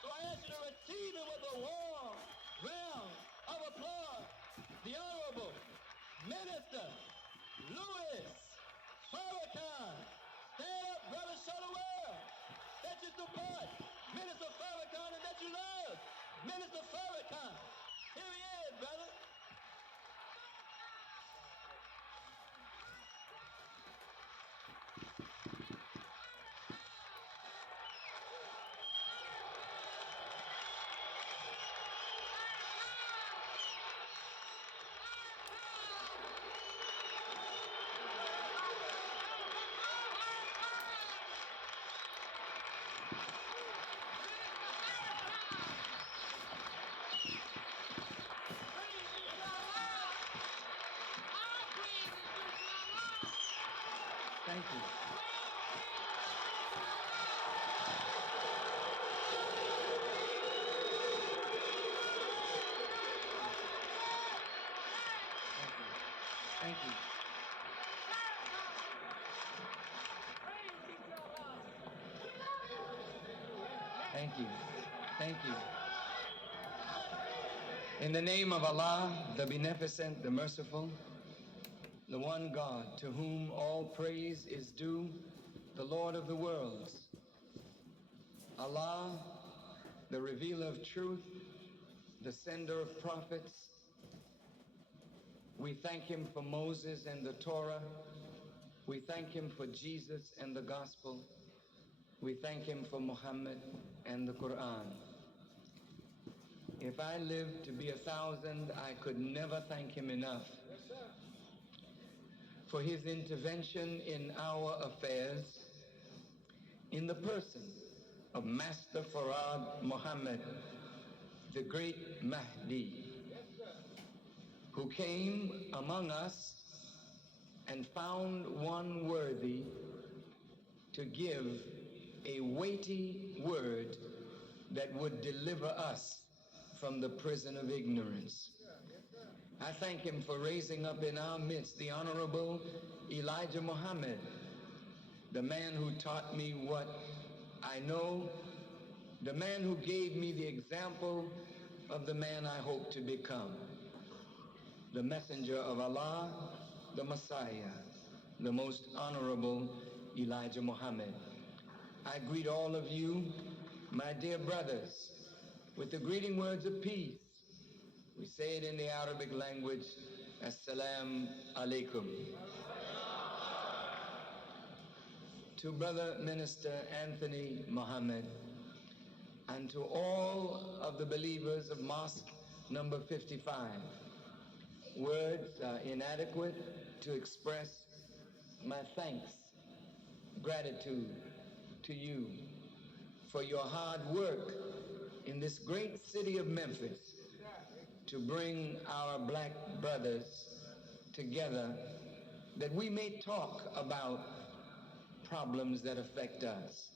So I ask you to receive it with a warm round of applause. The Honorable Minister Louis Farrakhan. Stand up, brother, show the world that you support Minister Farrakhan and that you love Minister Farrakhan. Here he is, brother. Thank you. Thank you. Thank you. Thank you. In the name of Allah, the Beneficent, the Merciful, the one God to whom all praise is due, the Lord of the worlds, Allah, the revealer of truth, the sender of prophets. We thank him for Moses and the Torah. We thank him for Jesus and the gospel. We thank him for Muhammad and the Quran. If I lived to be 1,000, I could never thank him enough for his intervention in our affairs in the person of Master Farad Muhammad, the great Mahdi, who came among us and found one worthy to give a weighty word that would deliver us from the prison of ignorance. I thank him for raising up in our midst the Honorable Elijah Muhammad, the man who taught me what I know, the man who gave me the example of the man I hope to become, the messenger of Allah, the Messiah, the most honorable Elijah Muhammad. I greet all of you, my dear brothers, with the greeting words of peace. We say it in the Arabic language, Assalamu alaikum. To Brother Minister Anthony Muhammad, and to all of the believers of Mosque number 55, words are inadequate to express my thanks, gratitude to you for your hard work in this great city of Memphis to bring our black brothers together that we may talk about problems that affect us.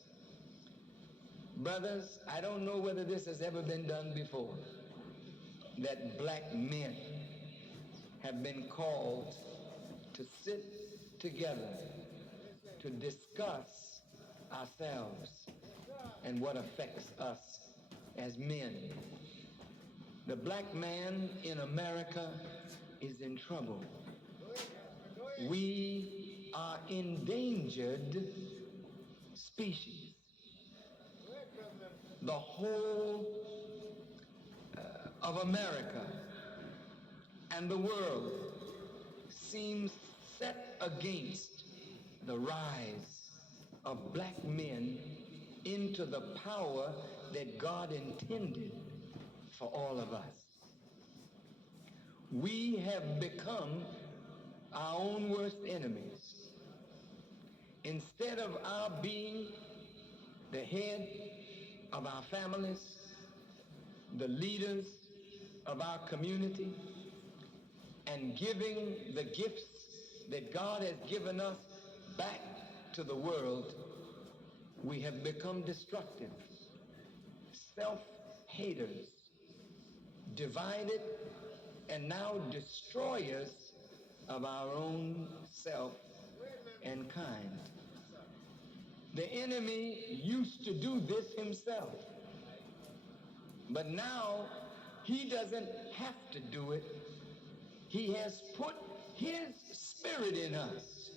Brothers, I don't know whether this has ever been done before, that black men have been called to sit together to discuss ourselves and what affects us as men. The black man in America is in trouble. We are endangered species. The whole of America and the world seems set against the rise of black men into the power that God intended for all of us. We have become our own worst enemies. Instead of our being the head of our families, the leaders of our community, and giving the gifts that God has given us back to the world, we have become destructive, self-haters, divided, and now destroyers of our own self and kind. The enemy used to do this himself. But now he doesn't have to do it. He has put his spirit in us.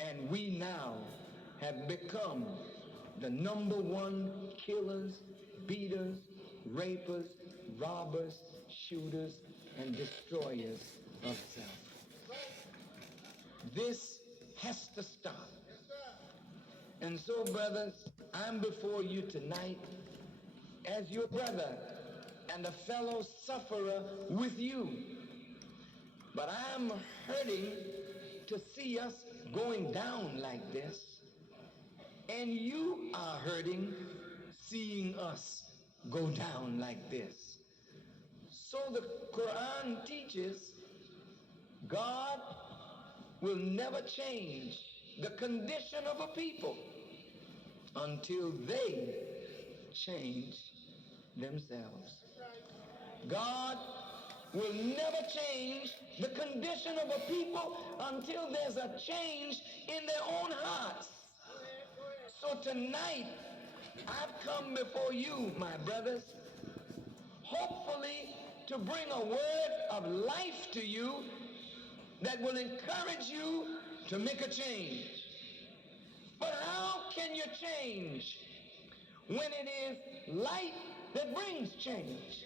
And we now have become the number one killers, beaters, rapers, robbers, shooters, and destroyers of self. This has to stop. And so, brothers, I'm before you tonight as your brother and a fellow sufferer with you. But I'm hurting to see us going down like this. And you are hurting seeing us go down like this. So the Quran teaches God will never change the condition of a people until they change themselves. God will never change the condition of a people until there's a change in their own hearts. So tonight, I've come before you, my brothers, hopefully to bring a word of life to you that will encourage you to make a change. But how can you change when it is light that brings change?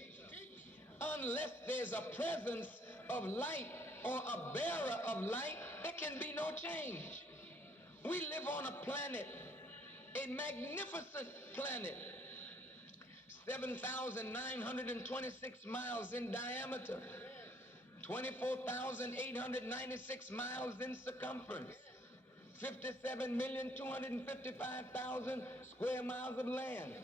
Unless there's a presence of light or a bearer of light, there can be no change. We live on a planet, a magnificent planet, 7,926 miles in diameter, 24,896 miles in circumference, 57,255,000 square miles of land,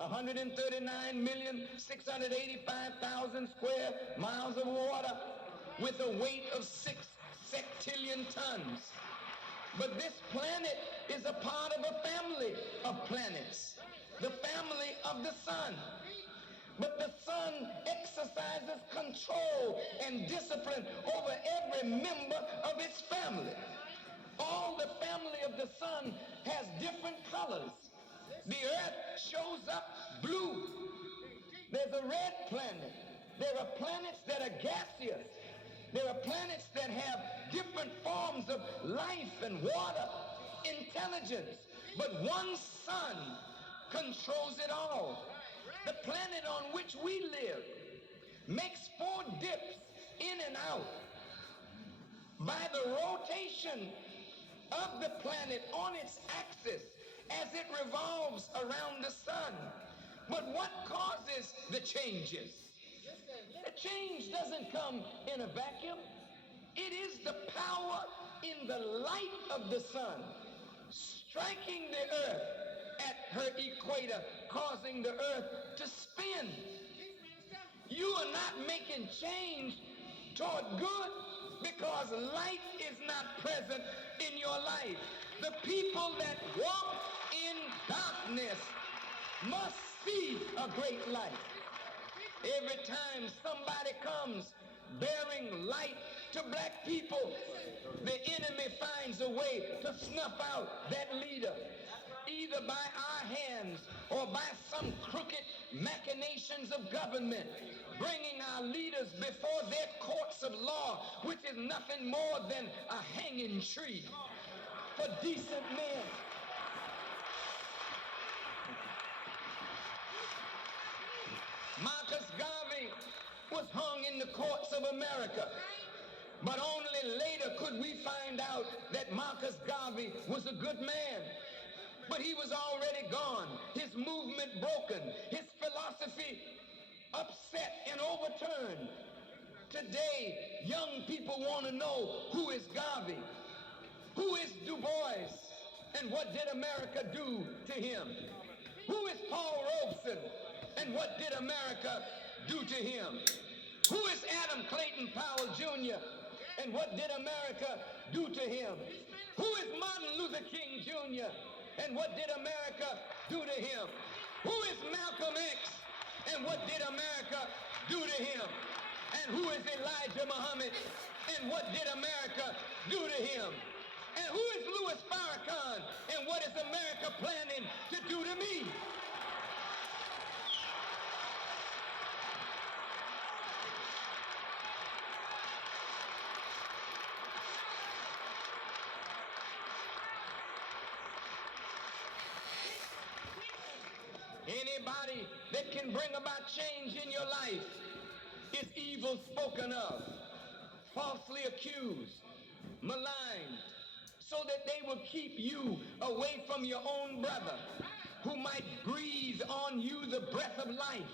139,685,000 square miles of water, with a weight of 6 sextillion tons. But this planet is a part of a family of planets, the family of the sun. But the sun exercises control and discipline over every member of its family. All the family of the sun has different colors. The earth shows up blue. There's a red planet. There are planets that are gaseous. There are planets that have different forms of life and water, intelligence. But one sun controls it all. The planet on which we live makes 4 dips in and out by the rotation of the planet on its axis as it revolves around the sun. But what causes the changes? The change doesn't come in a vacuum. It is the power in the light of the sun striking the earth at her equator, causing the earth to spin. You are not making change toward good because light is not present in your life. The people that walk in darkness must see a great light. Every time somebody comes bearing light to black people, the enemy finds a way to snuff out that leader, either by our hands or by some crooked machinations of government, bringing our leaders before their courts of law, which is nothing more than a hanging tree for decent men. Marcus Garvey was hung in the courts of America, but only later could we find out that Marcus Garvey was a good man. But he was already gone, his movement broken, his philosophy upset and overturned. Today, young people want to know, who is Garvey? Who is Du Bois? And what did America do to him? Who is Paul Robeson? And what did America do to him? Who is Adam Clayton Powell Jr.? And what did America do to him? Who is Martin Luther King Jr.? And what did America do to him? Who is Malcolm X? And what did America do to him? And who is Elijah Muhammad? And what did America do to him? And who is Louis Farrakhan? And what is America planning to do to me? Anybody that can bring about change in your life is evil spoken of, falsely accused, maligned, so that they will keep you away from your own brother who might breathe on you the breath of life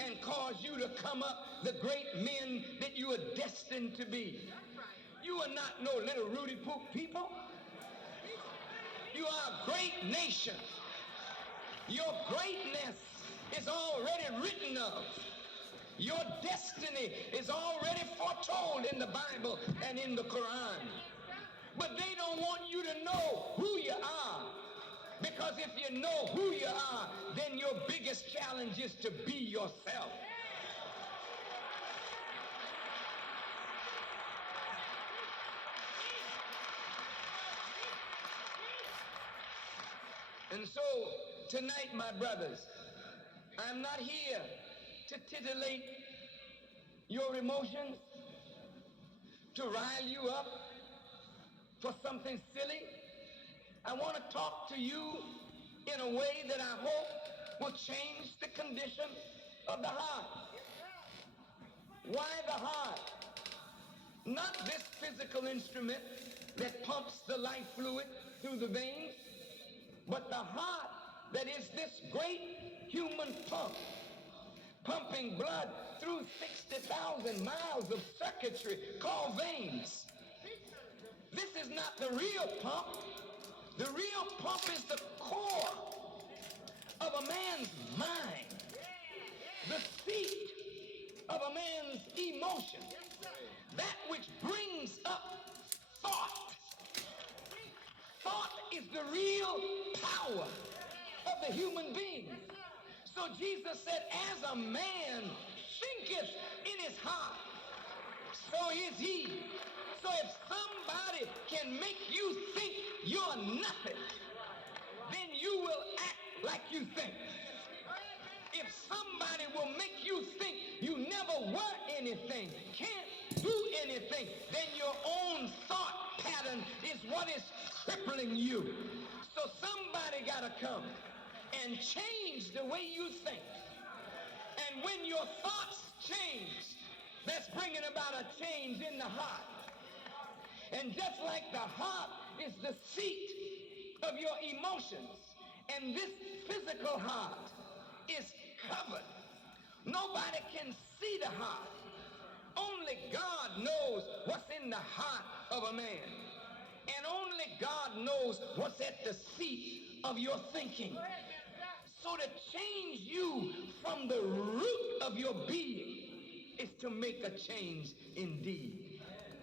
and cause you to come up the great men that you are destined to be. You are not no little Rudy Pook people. You are a great nation. Your greatness is already written of. Your destiny is already foretold in the Bible and in the Quran. But they don't want you to know who you are. Because if you know who you are, then your biggest challenge is to be yourself. And so, tonight, my brothers, I'm not here to titillate your emotions, to rile you up for something silly. I want to talk to you in a way that I hope will change the condition of the heart. Why the heart? Not this physical instrument that pumps the life fluid through the veins, but the heart that is this great human pump, pumping blood through 60,000 miles of circuitry called veins. This is not the real pump. The real pump is the core of a man's mind, the seat of a man's emotion, that which brings up thought. Thought is the real power of the human being. So Jesus said, as a man thinketh in his heart, so is he. So if somebody can make you think you're nothing, then you will act like you think. If somebody will make you think you never were anything, can't do anything, then your own thought pattern is what is crippling you. So somebody got to come and change the way you think. And when your thoughts change, that's bringing about a change in the heart. And just like the heart is the seat of your emotions, and this physical heart is covered. Nobody can see the heart. Only God knows what's in the heart of a man. And only God knows what's at the seat of your thinking. So to change you from the root of your being is to make a change indeed.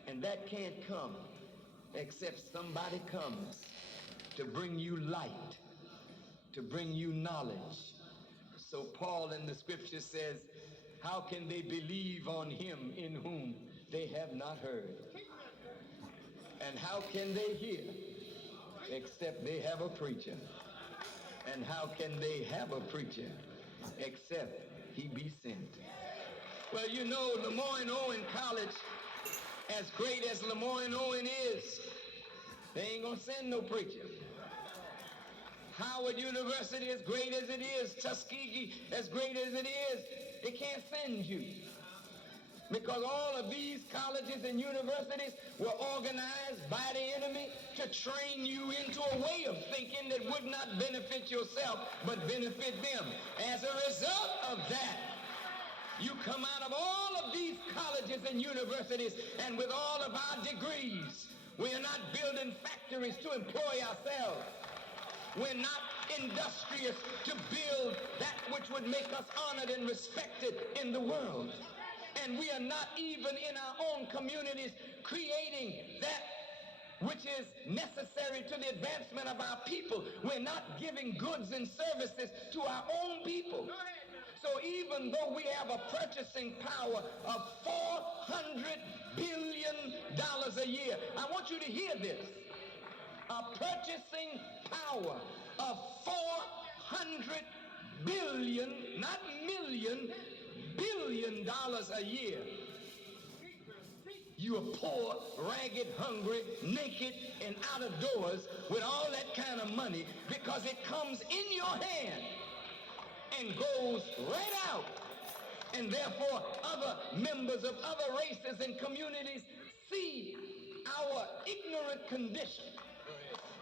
And that can't come except somebody comes to bring you light, to bring you knowledge. So Paul in the scripture says, how can they believe on him in whom they have not heard? And how can they hear except they have a preacher? And how can they have a preacher except he be sent? Well, you know, Lemoyne Owen College, as great as Lemoyne Owen is, they ain't gonna send no preacher. Howard University, as great as it is, Tuskegee, as great as it is, they can't send you. Because all of these colleges and universities were organized by the enemy to train you into a way of thinking that would not benefit yourself, but benefit them. As a result of that, you come out of all of these colleges and universities, and with all of our degrees, we are not building factories to employ ourselves. We're not industrious to build that which would make us honored and respected in the world. And we are not even in our own communities creating that which is necessary to the advancement of our people. We're not giving goods and services to our own people. So even though we have a purchasing power of $400 billion a year, I want you to hear this. A purchasing power of $400 billion, not million, $billion a year. You are poor, ragged, hungry, naked, and out of doors with all that kind of money because it comes in your hand. and goes right out. And therefore, other members of other races and communities see our ignorant condition.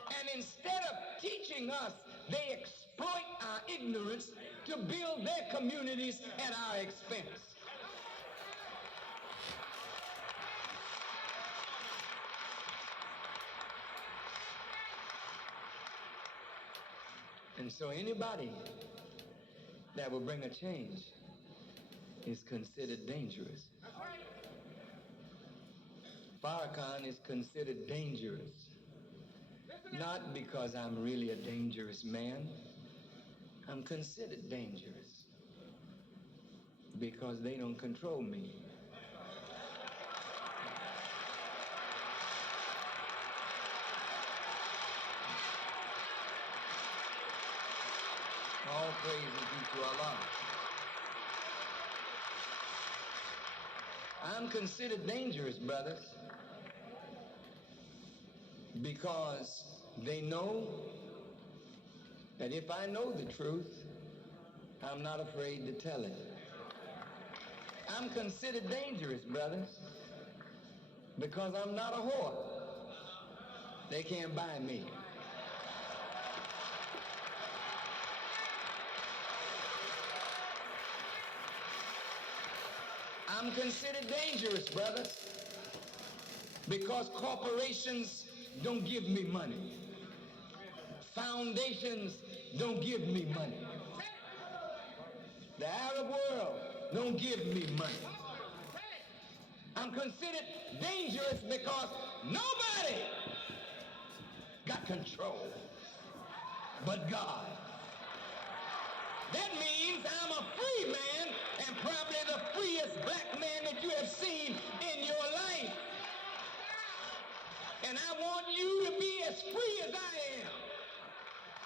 And instead of teaching us, they exploit our ignorance to build their communities at our expense. And so anybody that will bring a change is considered dangerous. Farrakhan is considered dangerous, not because I'm really a dangerous man. I'm considered dangerous because they don't control me. All praise is due to Allah. I'm considered dangerous, brothers, because they know that if I know the truth, I'm not afraid to tell it. I'm considered dangerous, brothers, because I'm not a whore. They can't buy me. I'm considered dangerous, brothers, because corporations don't give me money. Foundations don't give me money. The Arab world don't give me money. I'm considered dangerous because nobody got control but God. That means I'm a free man and probably the freest black man that you have seen in your life. And I want you to be as free as I am,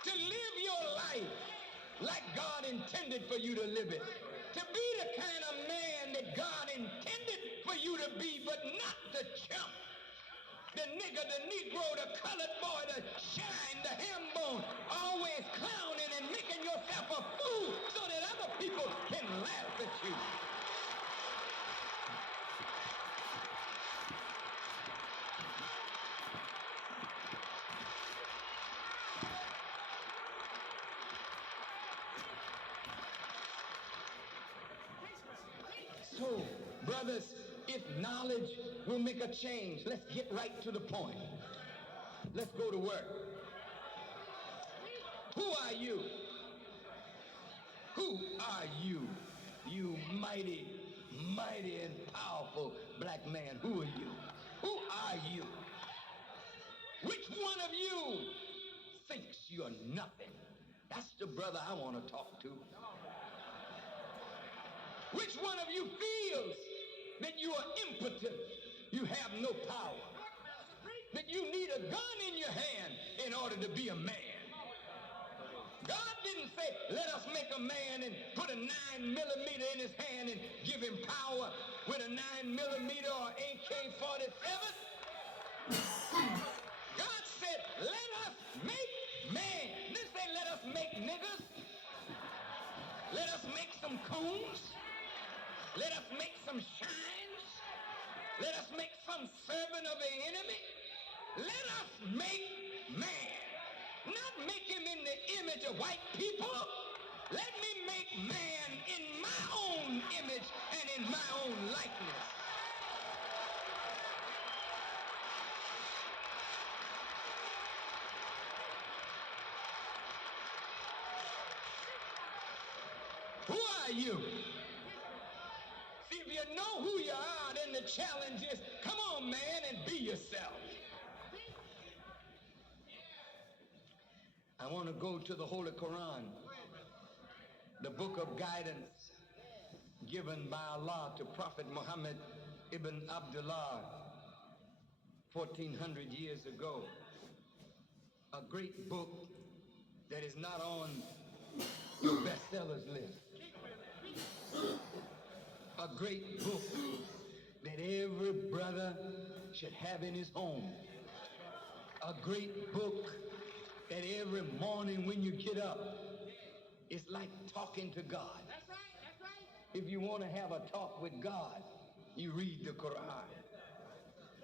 to live your life like God intended for you to live it, to be the kind of man that God intended for you to be, but not the chump, the nigger, the negro, the colored boy, the shine, the ham bone, always clowning and making yourself a fool so that other people can laugh at you. So, brothers, if knowledge will make a change, let's get right to the point. Let's go to work. Who are you? Who are you? You mighty, mighty and powerful black man. Who are you? Who are you? Which one of you thinks you're nothing? That's the brother I want to talk to. Which one of you feels that you are impotent, you have no power, that you need a gun in your hand in order to be a man? God didn't say, let us make a man and put a 9mm in his hand and give him power with a 9mm or AK-47. God said, let us make man. Didn't say, let us make niggas. Let us make some coons. Let us make some shines. Let us make some servant of the enemy. Let us make man. Not make him in the image of white people. Let me make man in my own image and in my own likeness. Who are you? See, if you know who you are, then the challenge is, come on, man, and be yourself. I want to go to the Holy Quran, the book of guidance given by Allah to Prophet Muhammad ibn Abdullah 1400 years ago. A great book that is not on your bestsellers list. A great book that every brother should have in his home. A great book that every morning when you get up, It's like talking to God. That's right, that's right. If you want to have a talk with God, you read the Quran.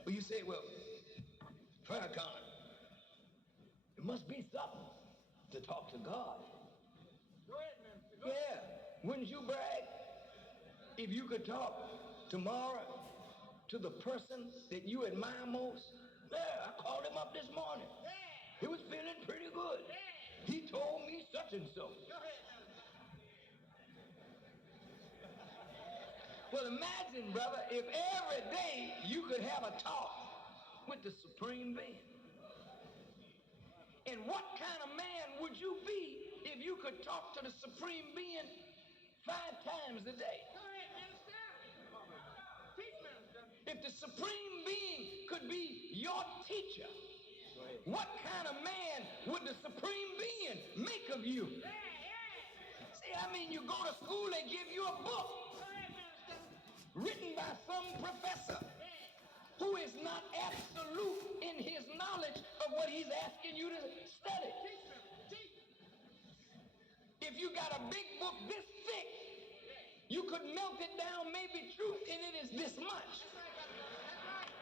Well, you say, well, Farrakhan, it must be something to talk to God. Go ahead, man. Yeah, wouldn't you brag if you could talk tomorrow to the person that you admire most? Yeah, I called him up this morning. Yeah. He was feeling pretty good. Yeah. He told me such and so. Go ahead, man. Well, imagine, brother, if every day you could have a talk with the Supreme Being. And what kind of man would you be if you could talk to the Supreme Being 5 times a day? Go ahead, minister. Teach, minister. If the Supreme Being could be your teacher, what kind of man would the Supreme Being make of you? Yeah, yeah. See, I mean, you go to school, they give you a book Go ahead, minister. written by some professor who is not absolute in his knowledge of what he's asking you to study. Teach, minister. Teach. If you got a big book this thick, you could melt it down, maybe truth in it is this much. That's right, brother. That's right.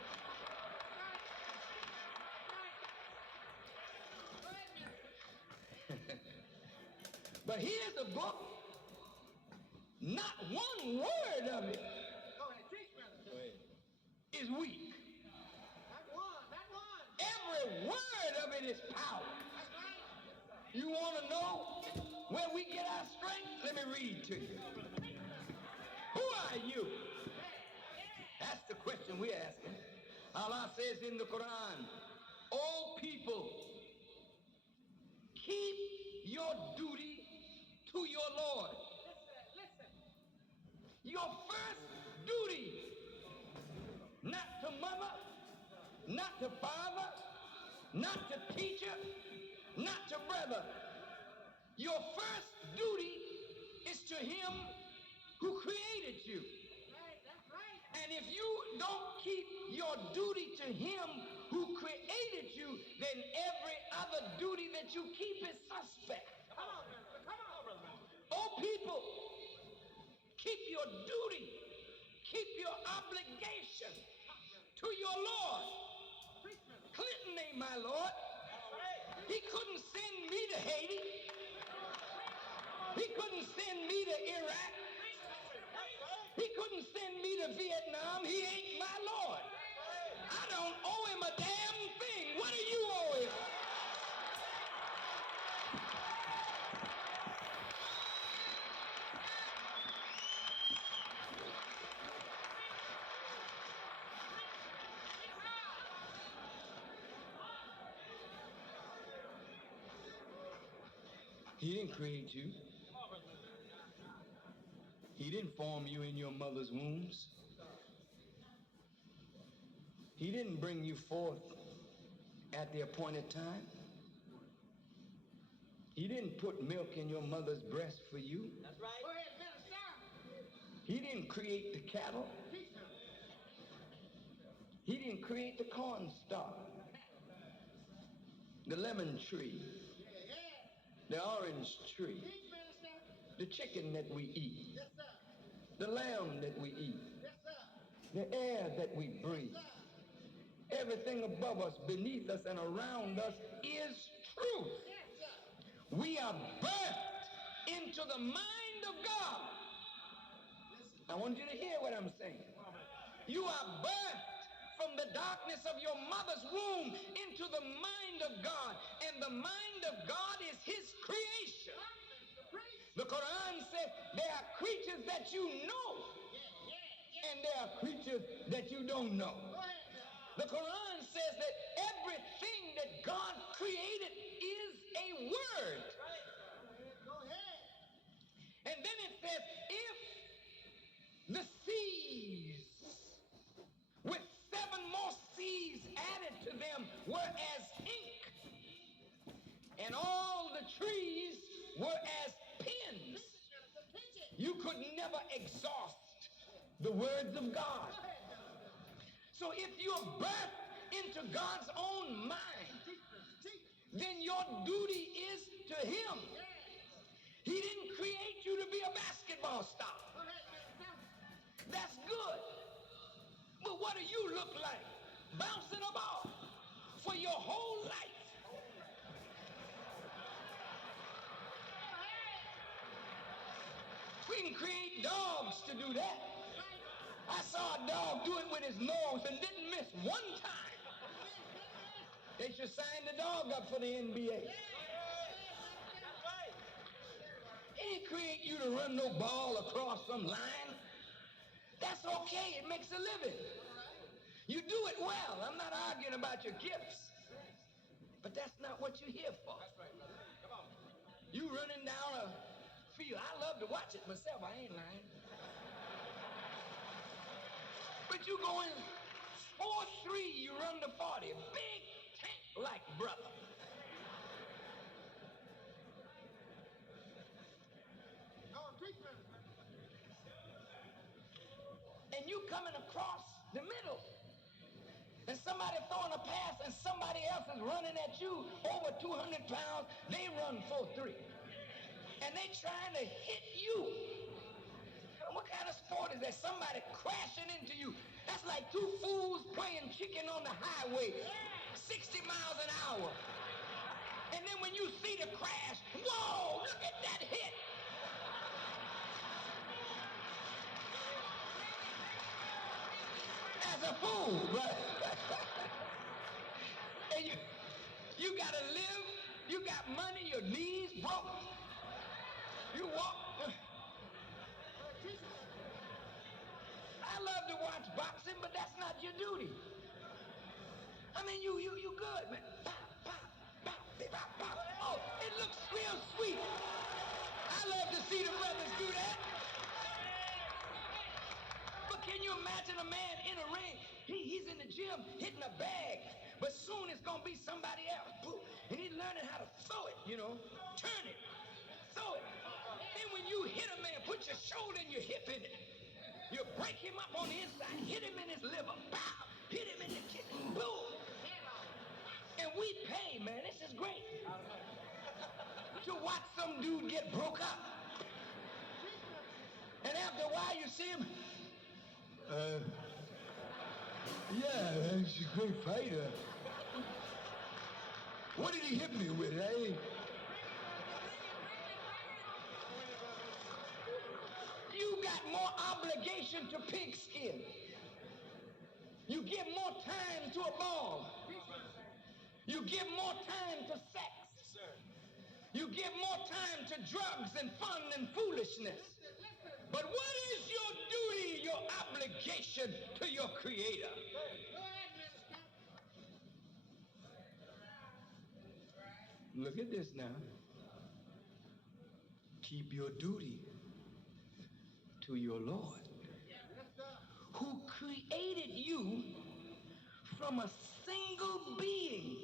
That's right. Go ahead, minister. But here's a book, not one word of it Go ahead. Teach, minister. is weak. That one. That one. Every word of it is power. That's right. You want to know where we get our strength? Let me read to you. Who are you? That's the question we're asking. Allah says in the Quran, "O people, keep your duty to your Lord." Listen. Your first duty, not to mother, not to father, not to teacher, not to brother. Your first duty is to him who created you. Right. That's right. And if you don't keep your duty to him who created you, then every other duty that you keep is suspect. Come on, minister. Come on, brother. Oh, people, keep your duty, keep your obligation to your Lord. Preach, minister. Clinton ain't my Lord. He couldn't send me to Haiti. He couldn't send me to Iraq. He couldn't send me to Vietnam. He ain't my Lord. I don't owe him a damn thing. What do you owe him? He didn't create you. He didn't form you in your mother's wombs. He didn't bring you forth at the appointed time. He didn't put milk in your mother's breast for you. That's right. Go ahead, minister. He didn't create the cattle. Teach, minister. He didn't create the cornstalk, the lemon tree, Yeah, yeah. the orange tree, Teach, minister. the chicken that we eat, Yes, sir. the lamb that we eat, Yes, sir. the air that we breathe. Sir. Everything above us, beneath us, and around us is truth. Yes, sir. We are birthed into the mind of God. I want you to hear what I'm saying. You are birthed from the darkness of your mother's womb into the mind of God. And the mind of God is his creation. The Quran says there are creatures that you know, and there are creatures that you don't know. Go ahead, sir. The Quran says that everything that God created is a word. Go ahead. And then it says, if the seas with 7 more seas added to them were as ink, and all the trees were as pens, Teach it. you could never exhaust the words of God. So if you're birthed into God's own mind, then your duty is to him. He didn't you look like bouncing a ball for your whole life. We can create dogs to do that. I saw a dog do it with his nose and didn't miss one time. They should sign the dog up for the NBA. It didn't create you to run no ball across some line. That's okay. It makes a living. You do it well. I'm not arguing about your gifts. But that's not what you're here for. You running down a field. I love to watch it myself. I ain't lying. But you going 4-3, you run the 40. Big tank-like brother. And you coming across the middle. And somebody throwing a pass and somebody else is running at you over 200 pounds. They run 4-3. And they trying to hit you. What kind of sport is that? Somebody crashing into you. That's like two fools playing chicken on the highway, 60 miles an hour. And then when you see the crash, whoa, look at that hit. As a fool, right? And you gotta live, you got money, your knees broke. You walk. I love to watch boxing, but that's not your duty. I mean, you good, man. Pop, pop, pop, pop, pop. Oh, it looks real sweet. I love to see the brothers do that. But can you imagine a man in a ring? He's in the gym hitting a bag, but soon it's gonna be somebody else. Boom. And he's learning how to throw it, turn it, throw it. Then when you hit a man, put your shoulder and your hip in it. You break him up on the inside, hit him in his liver, pow, hit him in the kidney, boom. And we pay, man, this is great. To watch some dude get broke up. And after a while you see him, yeah, he's a great fighter. What did he hit me with, eh? You got more obligation to pigskin. You give more time to a ball. You give more time to sex. You give more time to drugs and fun and foolishness. But what is your duty, your obligation to your Creator? Look at this now. Keep your duty to your Lord, who created you from a single being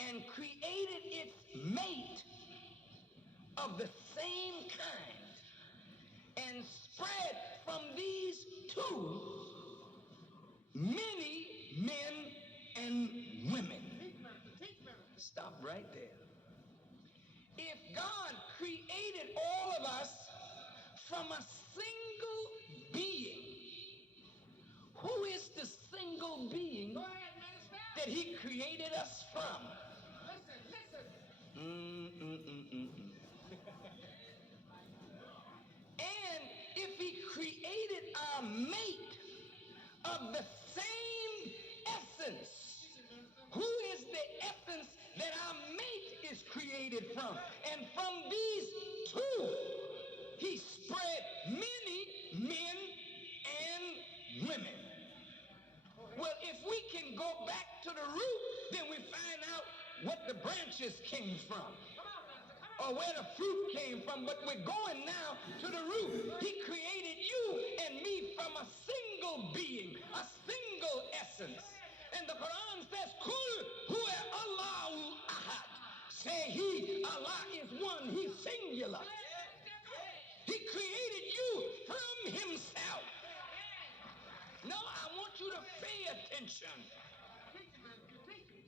and created its mate of the same kind and spread from these two many men and women. Stop right there. If God created all of us from a single being, who is the single being that he created us from? And if he created our mate of the same essence, who is the essence that our mate is created from? And from these two, he spread many men and women. Well, if we can go back to the root, then we find out what the branches came from, or where the fruit came from. But we're going now to the root. He created you and me from a single being, a single essence. And the Quran says, Kul huwa Allahu ahad. Say he, Allah is one, he's singular. He created you from himself. No, I want you to pay attention.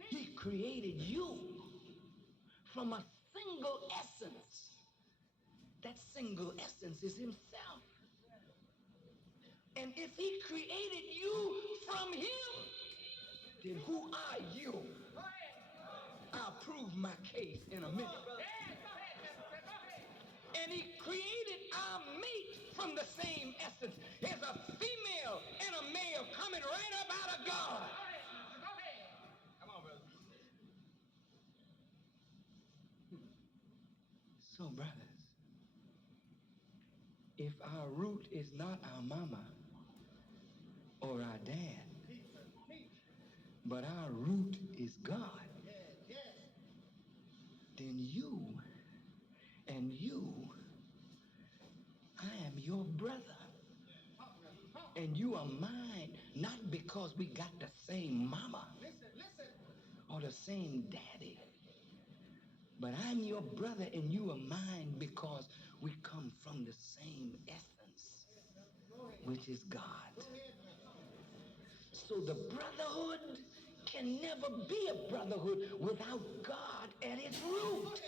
He created you from a single essence. That single essence is himself. And if he created you from him, then who are you? I'll prove my case in a minute. And he created our mate from the same essence. There's a female and a male coming right up out of God. Come on, brother. So, brothers, if our root is not our mama or our dad, but our root is God, then you and you, I am your brother. And you are mine, not because we got the same mama or the same daddy, but I'm your brother and you are mine because we come from the same essence, which is God. So the brotherhood can never be a brotherhood without God at its root.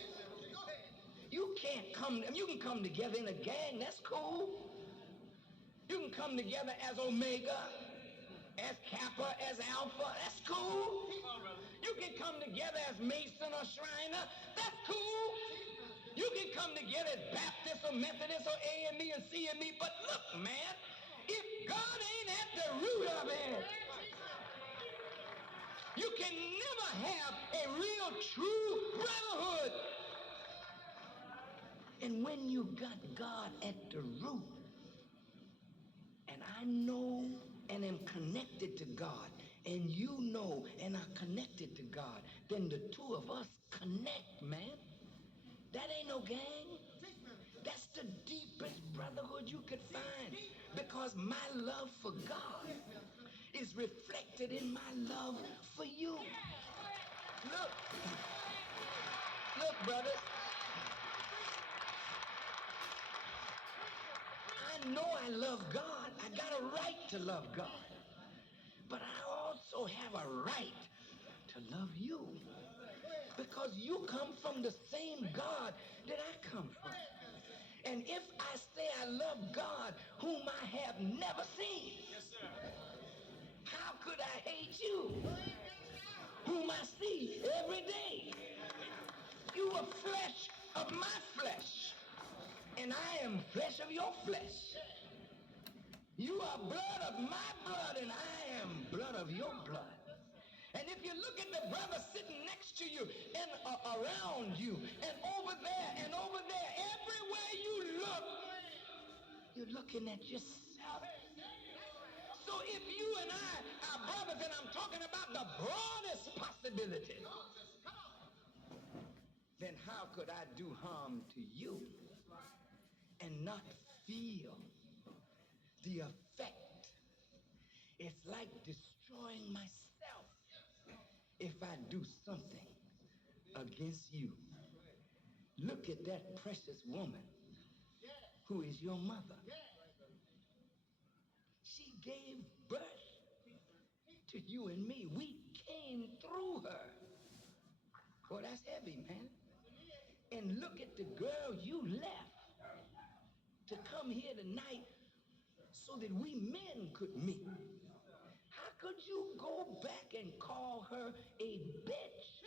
You can come together in a gang, that's cool. You can come together as Omega, as Kappa, as Alpha, that's cool. You can come together as Mason or Shriner, that's cool. You can come together as Baptist or Methodist or AME or CME, but look, man, if God ain't at the root of it, you can never have a real, true brotherhood. And when you got God at the root, and I know and am connected to God, and you know and are connected to God, then the two of us connect, man. That ain't no gang. That's the deepest brotherhood you could find, because my love for God is reflected in my love for you. Look, brothers, I know I love God. I got a right to love God. But I also have a right to love you, because you come from the same God that I come from. And if I say I love God whom I have never seen, how could I hate you whom I see every day? You are flesh of my flesh, and I am flesh of your flesh. You are blood of my blood, and I am blood of your blood. And if you look at the brother sitting next to you and around you and over there, everywhere you look, you're looking at yourself. So if you and I are brothers, and I'm talking about the broadest possibility, then how could I do harm to you and not feel the effect? It's like destroying myself if I do something against you. Look at that precious woman who is your mother. She gave birth to you and me. We came through her. Boy, that's heavy, man. And look at the girl you left to come here tonight so that we men could meet. How could you go back and call her a bitch?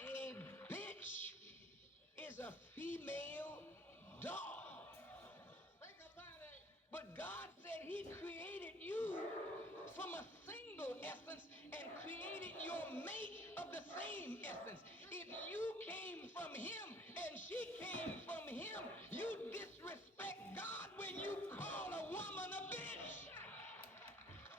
A bitch is a female dog. But God said he created you from a single essence and created your mate of the same essence. If you came from him and she came from him, you disrespect God when you call a woman a bitch.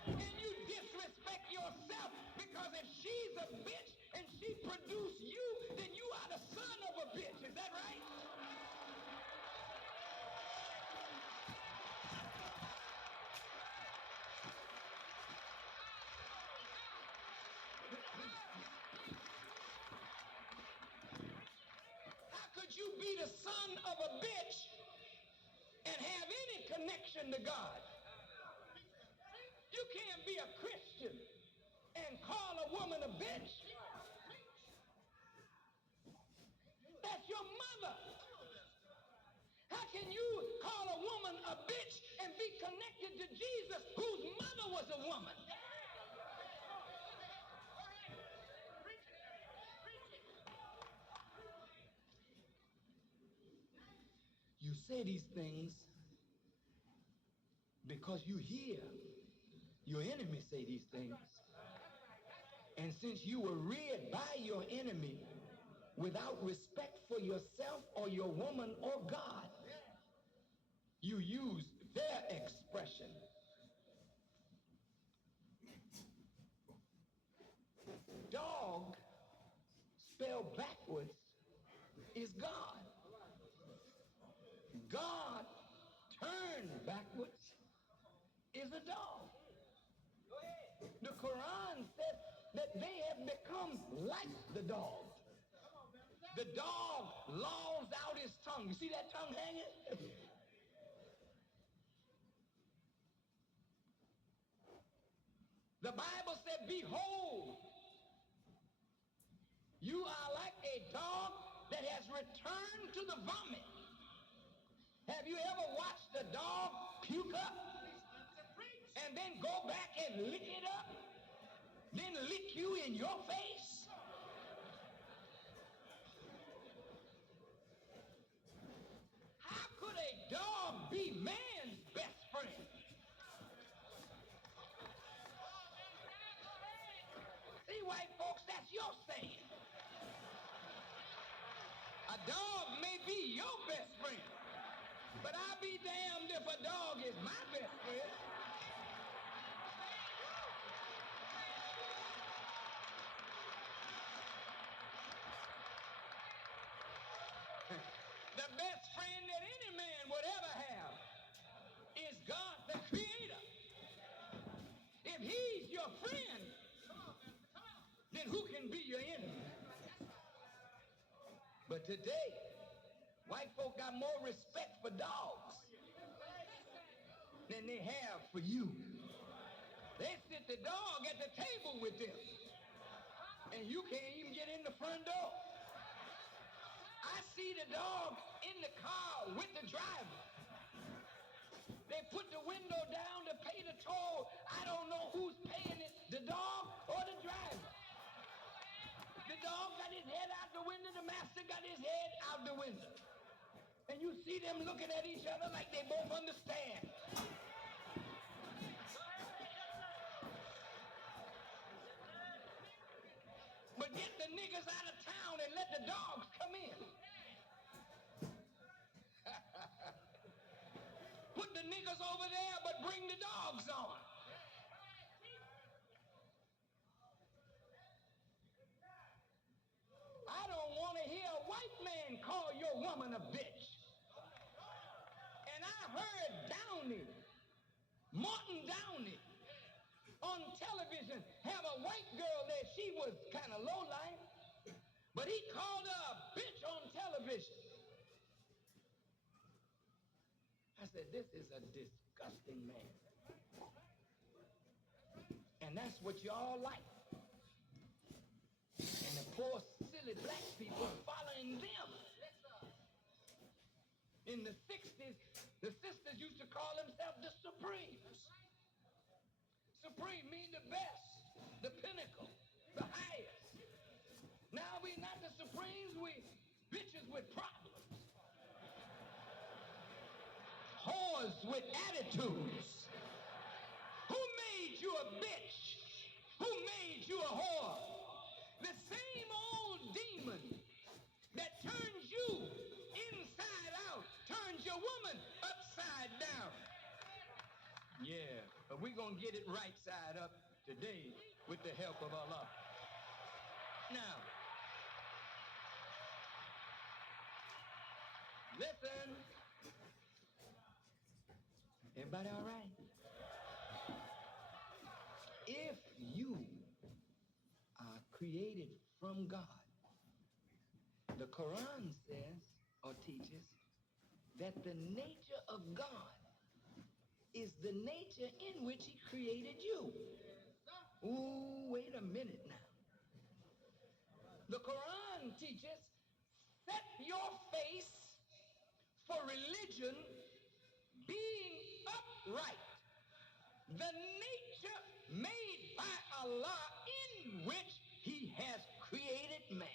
And you disrespect yourself, because if she's a bitch and she produced you, then you are the son of a bitch. Is that right? How could you be the son of a bitch and have any connection to God. You can't be a Christian and call a woman a bitch. That's your mother. How can you call a woman a bitch and be connected to Jesus, whose mother was a woman? You say these things because you hear your enemy say these things. And since you were reared by your enemy without respect for yourself or your woman or God, you use their expression. Dog, spelled backwards, is God. God, turned backwards, is a dog. The Quran says that they have become like the dog. The dog lolls out his tongue. You see that tongue hanging? The Bible said, behold, you are like a dog that has returned to the vomit. Have you ever watched a dog puke up and then go back and lick it up, then lick you in your face? How could a dog be man's best friend? See, white folks, that's your saying. A dog may be your best friend, but I'll be damned if a dog is my best friend. The best friend that any man would ever have is God, the Creator. If He's your friend, then who can be your enemy? But today, white folk got more respect for dogs than they have for you. They sit the dog at the table with them, and you can't even get in the front door. I see the dog in the car with the driver. They put the window down to pay the toll. I don't know who's paying it, the dog or the driver. The dog got his head out the window, the master got his head out the window. And you see them looking at each other like they both understand. But get the niggas out of town and let the dogs come in. Put the niggas over there, but bring the dogs on. I don't want to hear a white man call your woman a bitch. And I heard Downey, Martin Downey, on television have a white girl that she was kind of low-life, but he called her a bitch on television. I said, this is a disgusting man. And that's what y'all like. And the poor, silly black people following them. In the 60s, the sisters used to call themselves the Supremes. Supreme mean the best, the pinnacle, the highest. Now we not the Supremes, we bitches with problems. Whores with attitudes. Who made you a bitch? Who made you a whore? The same old demon that turns you inside out turns your woman upside down. Yeah, but we're going to get it right side up today with the help of Allah. Now, listen. Everybody all right? If you are created from God, the Quran says or teaches that the nature of God is the nature in which he created you. Ooh, wait a minute now. The Quran teaches, set your face for religion being upright, the nature made by Allah in which he has created man.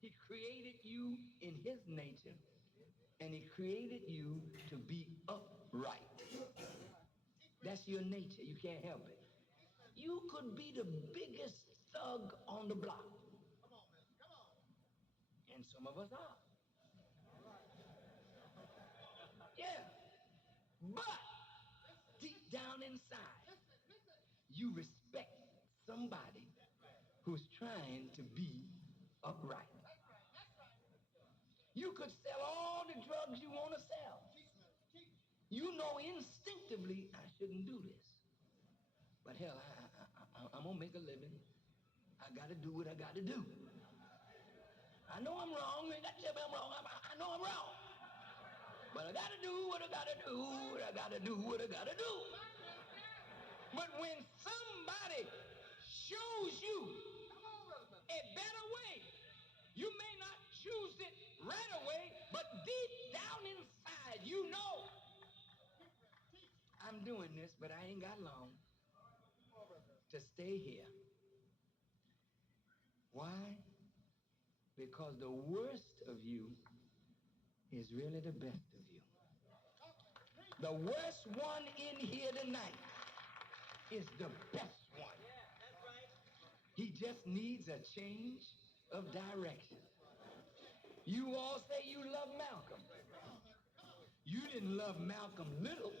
He created you in his nature, and he created you to be upright. That's your nature. You can't help it. You could be the biggest thug on the block. And some of us are. Yeah. But deep down inside, you respect somebody who's trying to be upright. You could sell all the drugs you want to sell. You know instinctively, I shouldn't do this. But hell, I'm going to make a living. I got to do what I got to do. I know I'm wrong. You ain't got to tell me I'm wrong. I know I'm wrong. But I got to do what I got to do. I got to do what I got to do. But when somebody shows you a better way, you may not choose it right away, but deep down inside, you know, I'm doing this, but I ain't got long to stay here. Why? Because the worst of you is really the best of you. The worst one in here tonight is the best one. He just needs a change of direction. You all say you love Malcolm. You didn't love Malcolm Little.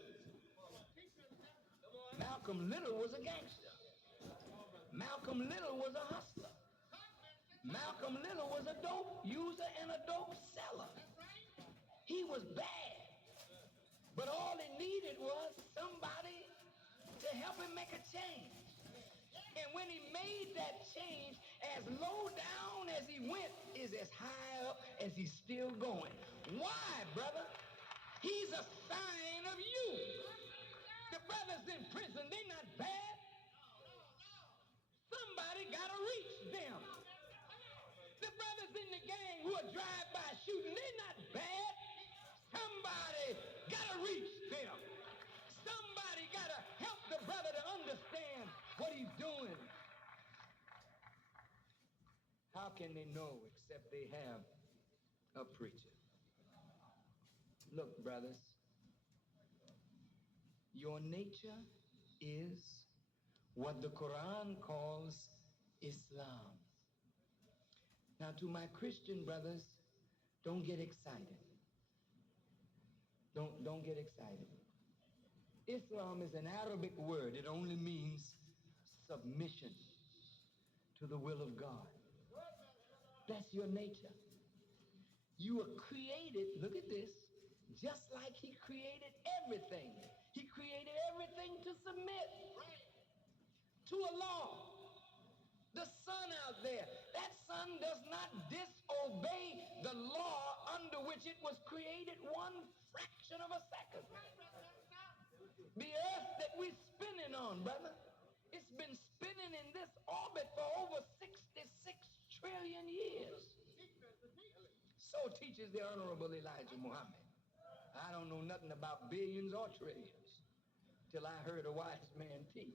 Malcolm Little was a gangster. Malcolm Little was a hustler. Malcolm Little was a dope user and a dope seller. He was bad. But all he needed was somebody to help him make a change. And when he made that change, as low down as he went is as high up as he's still going. Why, brother? He's a sign of you. The brothers in prison, they not bad. Somebody gotta reach them. The brothers in the gang who are drive-by shooting, they not bad. Somebody gotta reach them. Somebody gotta help the brother to understand what he's doing. How can they know except they have a preacher? Look, brothers, your nature is what the Quran calls Islam. Now, to my Christian brothers, don't get excited. Don't get excited. Islam is an Arabic word. It only means submission to the will of God. That's your nature. You were created, look at this, just like he created everything. He created everything to submit to a law. The sun out there, that sun does not disobey the law under which it was created one fraction of a second. The earth that we're spinning on, brother, it's been spinning in this orbit for over 66 trillion years. So teaches the Honorable Elijah Muhammad. I don't know nothing about billions or trillions till I heard a wise man teach.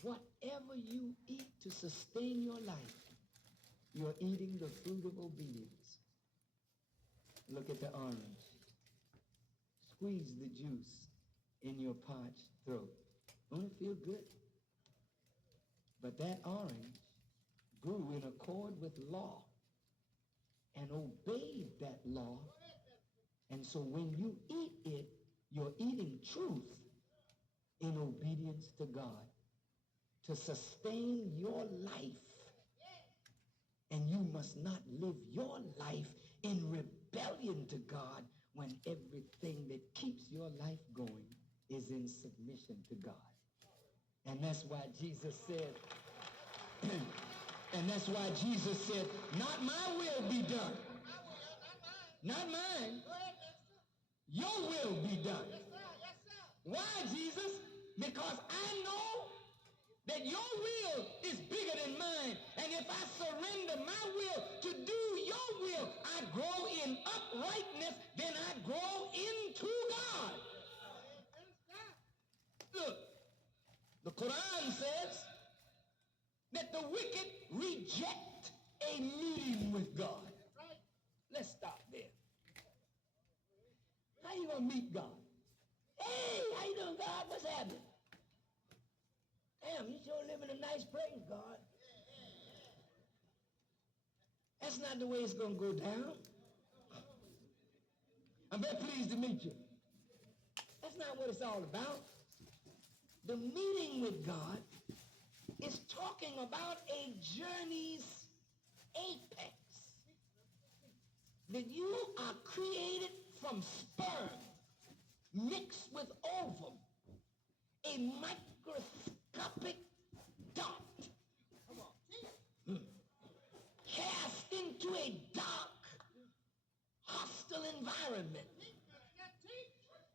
Whatever you eat to sustain your life, you're eating the fruit of obedience. Look at the orange. Squeeze the juice in your parched throat. Don't it feel good? But that orange grew in accord with law and obeyed that law. And so when you eat it, you're eating truth in obedience to God. to sustain your life. And you must not live your life in rebellion to God when everything that keeps your life going is in submission to God. And that's why Jesus said, not my will be done. Not mine. Your will be done. Why, Jesus? Because I know that your will is bigger than mine. And if I surrender my will to do your will, I grow in uprightness, then I grow into God. Look, the Quran says that the wicked reject a meeting with God. Let's stop there. How you gonna meet God? Hey, how you doing, God? What's happening? Damn, you sure live in a nice place, God. That's not the way it's gonna go down. I'm very pleased to meet you. That's not what it's all about. The meeting with God is talking about a journey's apex. That you are created from sperm mixed with ovum, a microscopic dot, cast into a dark, hostile environment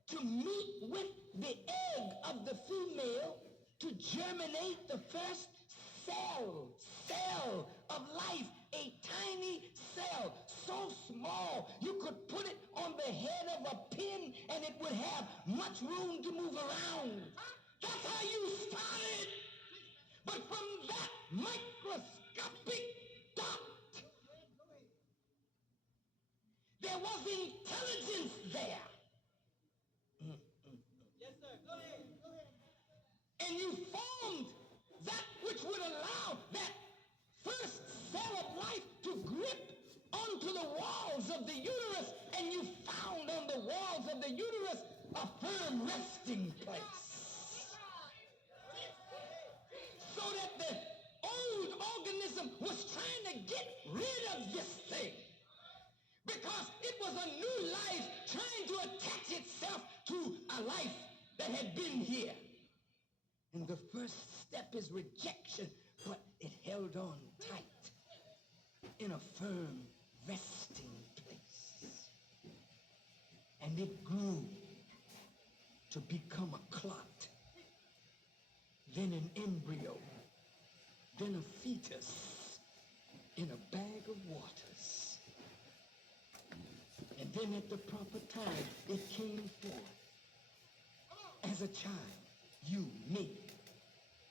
to meet with the egg of the female to germinate the first cell of life, a tiny cell so small you could put it on the head of a pin and it would have much room to move around. That's how you started. But from that microscopic dot, there was intelligence there. Yes, sir. Go ahead. And you formed that which would allow that first cell of life to grip onto the walls of the uterus, and you found on the walls of the uterus a firm resting place. So that the old organism was trying to get rid of this thing, because it was a new life trying to attach itself to a life that had been here. And the first step is rejection, but it held on tight in a firm resting place. And it grew to become a clot, then an embryo, then a fetus in a bag of waters. And then at the proper time, it came forth as a child, you, me,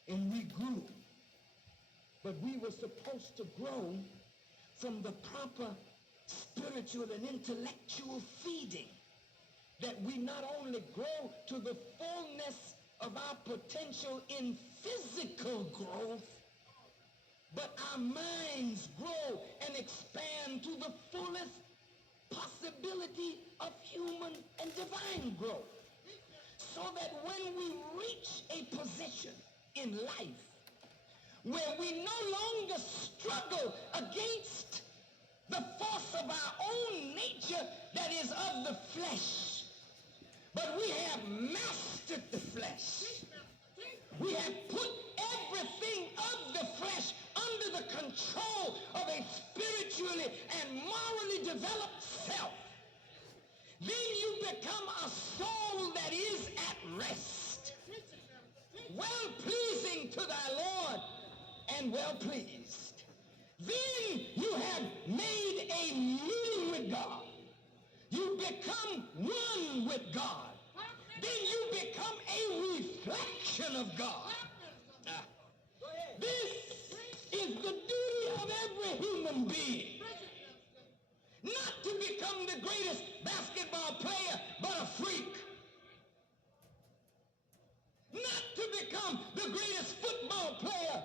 and we grew. But we were supposed to grow from the proper spiritual and intellectual feeding, that we not only grow to the fullness of our potential in physical growth, but our minds grow and expand to the fullest possibility of human and divine growth. So that when we reach a position in life where we no longer struggle against the force of our own nature that is of the flesh, but we have mastered the flesh. We have put everything of the flesh under the control of a spiritually and morally developed self. Then you become a soul that is at rest, well-pleasing to thy Lord and well-pleased. Then you have made a meeting with God. You become one with God. Then you become a reflection of God. This is the duty of every human being. Not to become the greatest basketball player, but a freak. Not to become the greatest football player,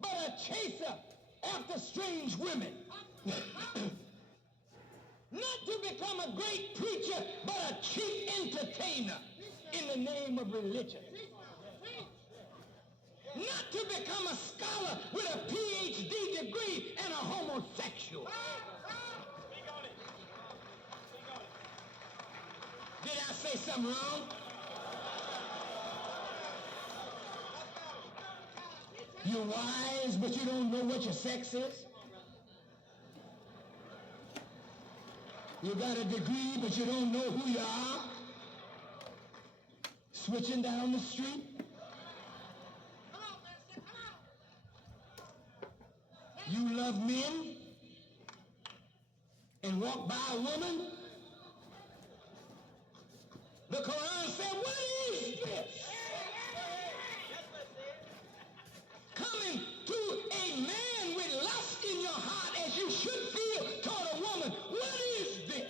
but a chaser after strange women. Not to become a great preacher, but a cheap entertainer in the name of religion. not to become a scholar with a PhD degree and a homosexual. Did I say something wrong? You're wise, but you don't know what your sex is. You got a degree, but you don't know who you are. Switching down the street. You love men and walk by a woman. The Quran said, what is this? Coming to a man with lust in your heart as you should feel toward a woman. What is this?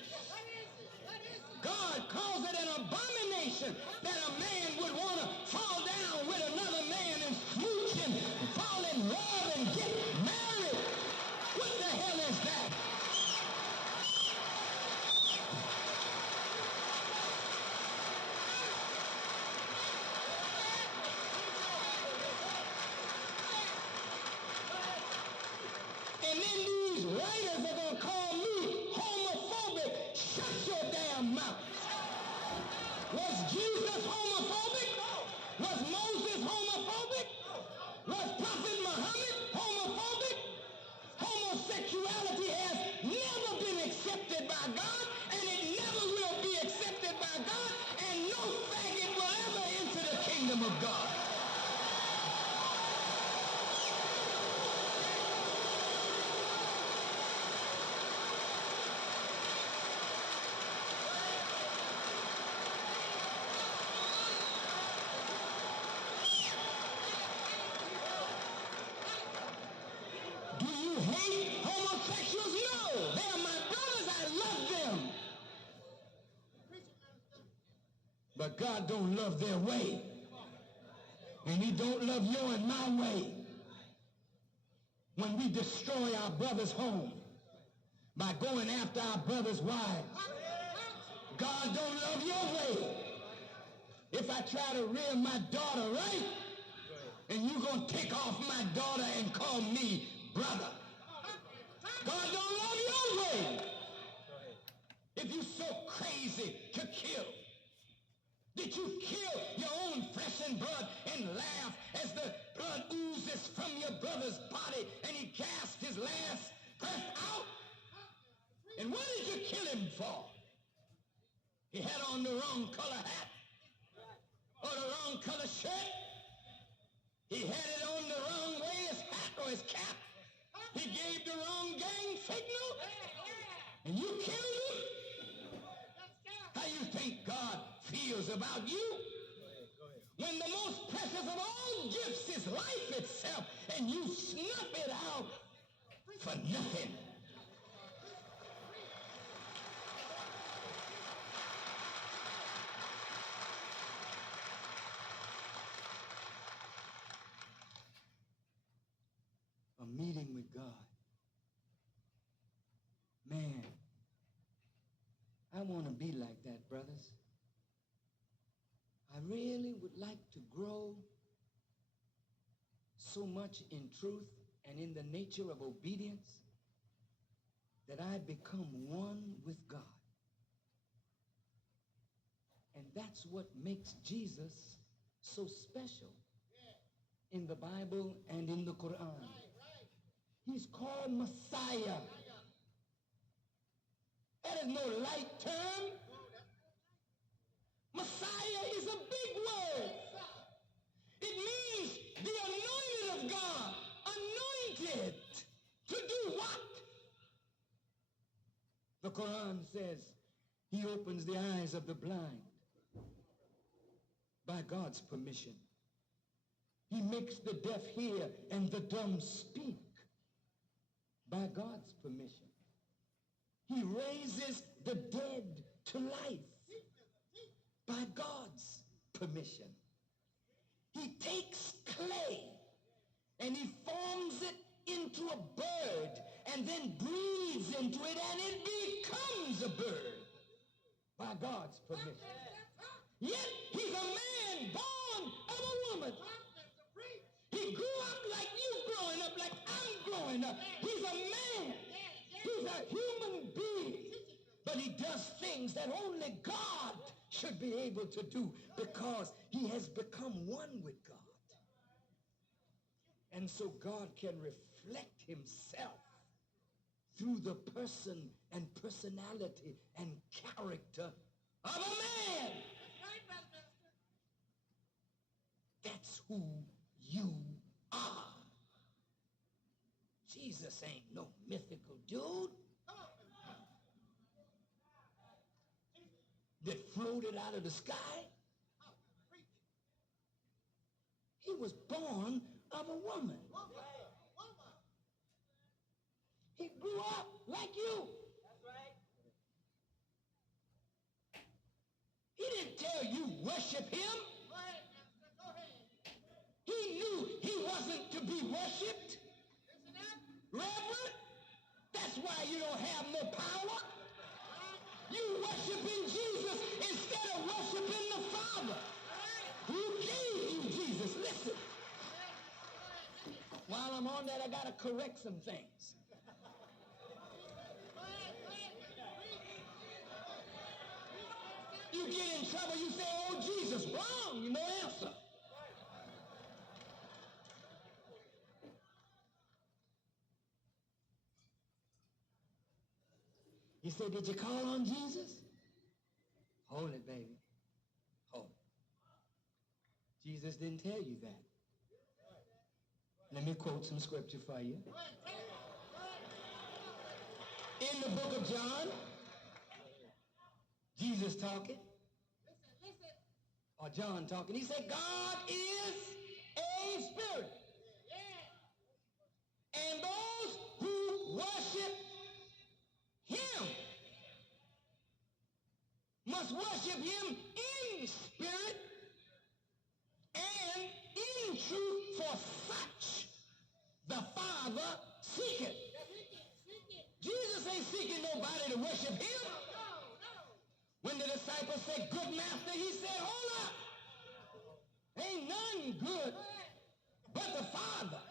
God calls it an abomination that a man would want to fall down with another man and smooch and fall in love and get married. What the hell is that? And then these writers are going to call me homophobic. Shut your damn mouth. Was Jesus homophobic? Was Moses homophobic? Was Prophet Muhammad homophobic? Homosexuality has never been accepted by God, and it never will be accepted by God, and no faggot will ever enter the kingdom of God. Do you hate homosexuals? No. They are my brothers. I love them. But God don't love their way. And he don't love your and my way. When we destroy our brother's home by going after our brother's wives, God don't love your way. If I try to rear my daughter right, and you gonna take off my daughter and call me brother. God don't love your way. If you so crazy to kill, did you kill your own flesh and blood and laugh as the blood oozes from your brother's body and he gasped his last breath out? And what did you kill him for? He had on the wrong color hat or the wrong color shirt. He had it on the wrong way, his hat or his cap. He gave the wrong gang signal, and you killed him? How you think God feels about you? When the most precious of all gifts is life itself, and you snuff it out for nothing. A meeting with God. Man, I want to be like that, brothers. I really would like to grow so much in truth and in the nature of obedience that I become one with God. And that's what makes Jesus so special in the Bible and in the Quran. He's called Messiah. That is no light term. Messiah is a big word. It means the anointed of God. Anointed to do what? The Quran says he opens the eyes of the blind by God's permission. He makes the deaf hear and the dumb speak by God's permission. He raises the dead to life by God's permission. He takes clay and he forms it into a bird and then breathes into it and it becomes a bird by God's permission. Yet he's a man born of a woman. He up like I'm growing up. He's a man. He's a human being. But he does things that only God should be able to do because he has become one with God. And so God can reflect himself through the person and personality and character of a man. That's who you are. Jesus ain't no mythical dude that floated out of the sky. He was born of a woman. He grew up like you. He didn't tell you worship him. He knew he wasn't to be worshipped. Reverend, that's why you don't have no power. You worshiping Jesus instead of worshiping the Father who gave you Jesus. Listen, while I'm on that, I got to correct some things. You get in trouble, you say, oh, Jesus, wrong, you no answer. You say, did you call on Jesus? Hold it, baby. Hold it. Jesus didn't tell you that. Let me quote some scripture for you. In the book of John, Jesus talking, or John talking, he said, God is a spirit. And those who worship him must worship him in spirit and in truth, for such the Father seeketh. Jesus ain't seeking nobody to worship him. When the disciples said, good master, he said, hold up. Ain't none good but the Father.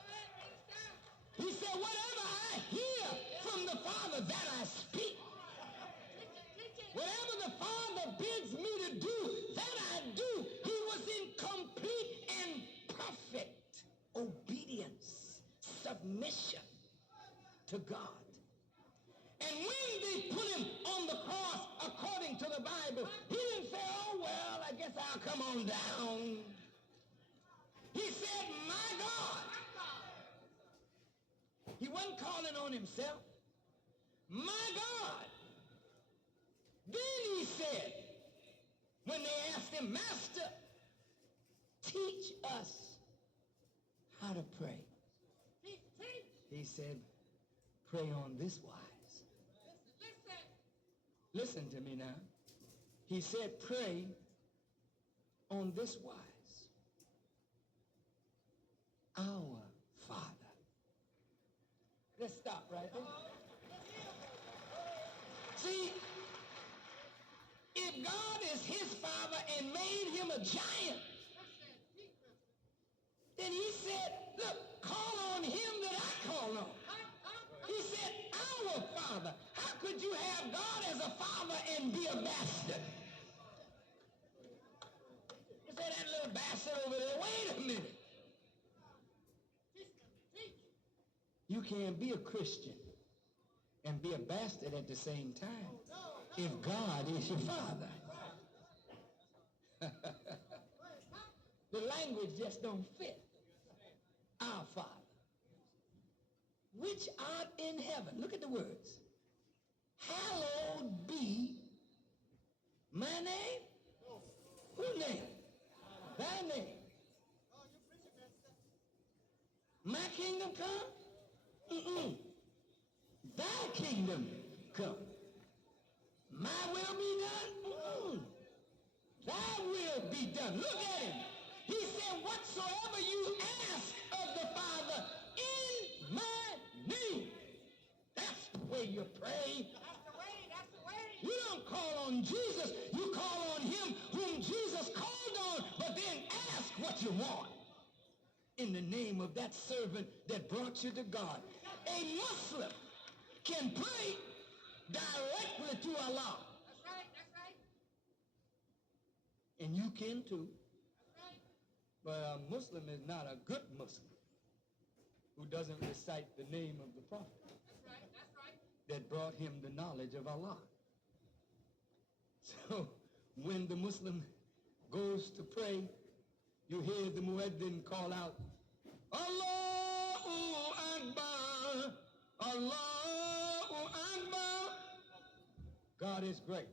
He said, whatever I hear from the Father, that I speak. Whatever the Father bids me to do, that I do. He was in complete and perfect obedience, submission to God. And when they put him on the cross, according to the Bible, he didn't say, oh, well, I guess I'll come on down. He said, my God. He wasn't calling on himself. My God. Then he said, when they asked him, Master, teach us how to pray. He said, pray on this wise. Listen to me now. He said, pray on this wise. Our Father. Let's stop right there. See, if God is his Father and made him a giant, then he said, look, call on him that I call on. He said, our Father. How could you have God as a father and be a bastard? You say, that little bastard over there, wait a minute. You can't be a Christian and be a bastard at the same time if God is your Father. The language just don't fit. Our Father, which art in heaven. Look at the words. Hallowed be my name. Whose name? Thy name. My kingdom come? Thy kingdom come. My will be done? Thy will be done. Look at him. He said, whatsoever you ask of the Father in my name. That's the way you pray. That's the way. You don't call on Jesus. You call on him whom Jesus called on, but then ask what you want. in the name of that servant that brought you to God. A Muslim can pray directly to Allah. That's right, that's right. And you can too. That's right. But a Muslim is not a good Muslim who doesn't recite the name of the prophet That's right, that's right. that brought him the knowledge of Allah. So when the Muslim goes to pray, you hear the mueddin call out, Allahu Akbar, Allahu Akbar. God is great.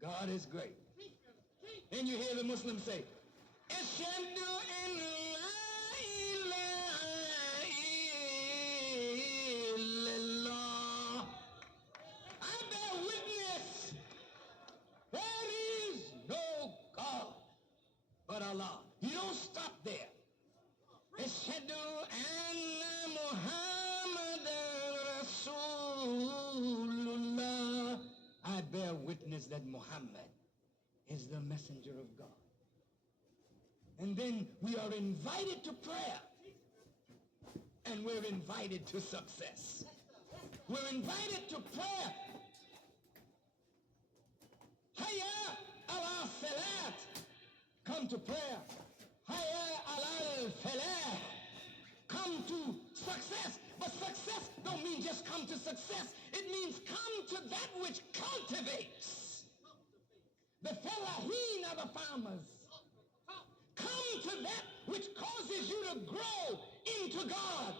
God is great. And you hear the Muslim say, Ashhadu an la ilaha illallah. I bear witness there is no God but Allah. You don't stop there. Ashhadu anna Muhammadan Rasulullah. I bear witness that Muhammad is the messenger of God. And then we are invited to prayer. And we're invited to success. We're invited to prayer. Hayya ala salat. Come to prayer. Hayya ala falah. Come to success. But success don't mean just come to success. It means come to that which cultivates. The fellaheen are the farmers. Come to that which causes you to grow into God.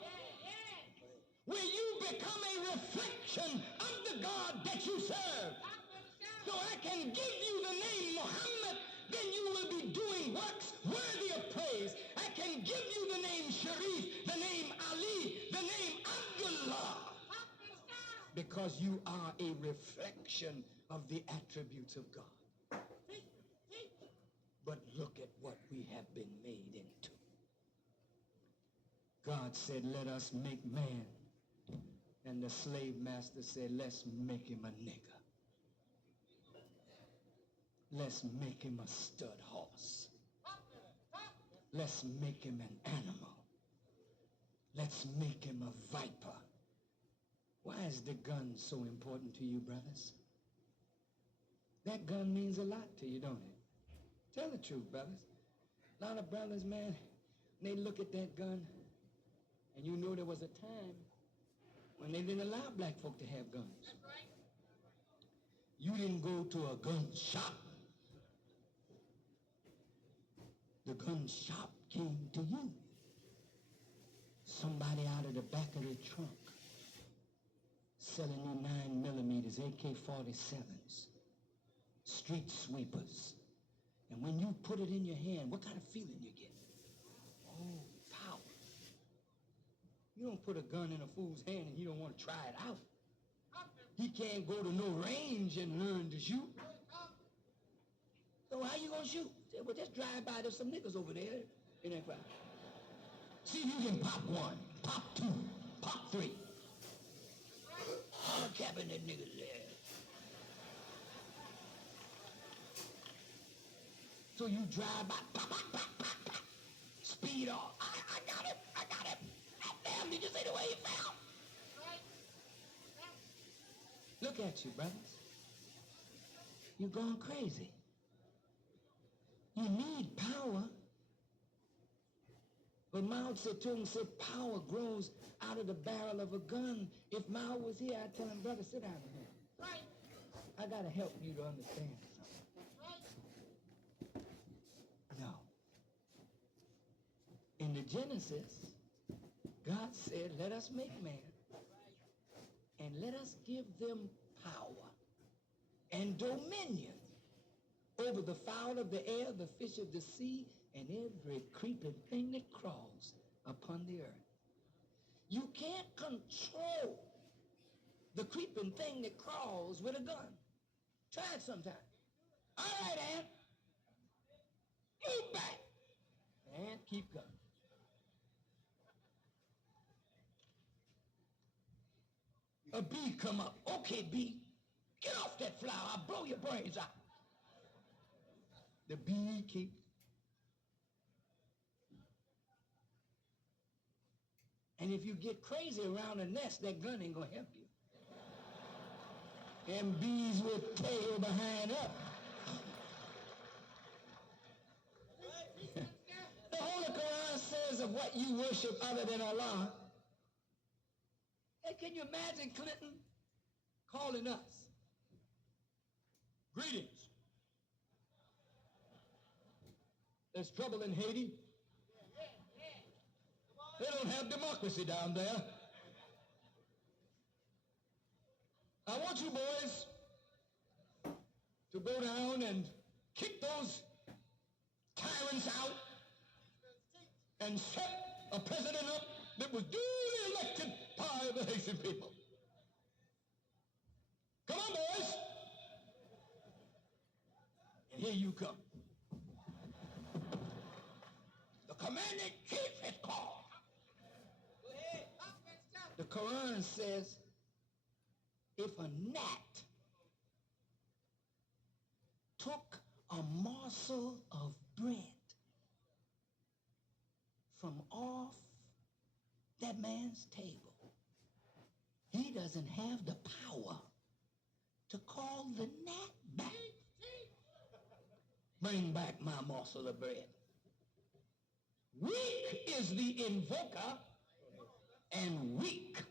Where you become a reflection of the God that you serve. So I can give you the name Muhammad, then you will be doing works worthy of praise. I can give you the name Sharif, the name Ali, the name Abdullah. Because you are a reflection of the attributes of God. But look at what we have been made into. God said, let us make man. And the slave master said, let's make him a nigger. Let's make him a stud horse. Let's make him an animal. Let's make him a viper. Why is the gun so important to you, brothers? That gun means a lot to you, don't it? Tell the truth, brothers. A lot of brothers, man, they look at that gun, and you know there was a time when they didn't allow black folk to have guns. You didn't go to a gun shop. The gun shop came to you. Somebody out of the back of their trunk selling you 9mm, AK-47s, street sweepers. And when you put it in your hand, what kind of feeling you get? Oh, power. You don't put a gun in a fool's hand and he don't want to try it out. He can't go to no range and learn to shoot. So how you gonna shoot? Say, well, just drive by. There's some niggas over there in that crowd. See if you can pop one, pop two, pop three. I'm capping that nigga there. So you drive by, pop, pop, pop, pop, pop. Speed off. I got him. Damn, did you see the way he fell? Look at you, brothers. You're going crazy. You need power. But Mao Zedong said power grows out of the barrel of a gun. If Mao was here, I'd tell him, brother, sit down here. Right. I got to help you to understand something. Right. No. In the Genesis, God said, let us make man. And let us give them power and dominion over the fowl of the air, the fish of the sea, and every creeping thing that crawls upon the earth. You can't control the creeping thing that crawls with a gun. Try it sometime. All right, Ant. Move back. And keep going. A bee come up. Okay, bee. Get off that flower. I'll blow your brains out. The bee keep. And if you get crazy around a nest, that gun ain't gonna help you. And bees with tail behind up. The Holy Quran says of what you worship other than Allah. Hey, can you imagine Clinton calling us? Greetings. There's trouble in Haiti. They don't have democracy down there. I want you boys to go down and kick those tyrants out and set a president up that was duly elected by the Haitian people. Come on, boys. And here you come. The commander-in-chief is called. The Quran says, if a gnat took a morsel of bread from off that man's table, he doesn't have the power to call the gnat back. Bring back my morsel of bread. Weak is the invoker, and weak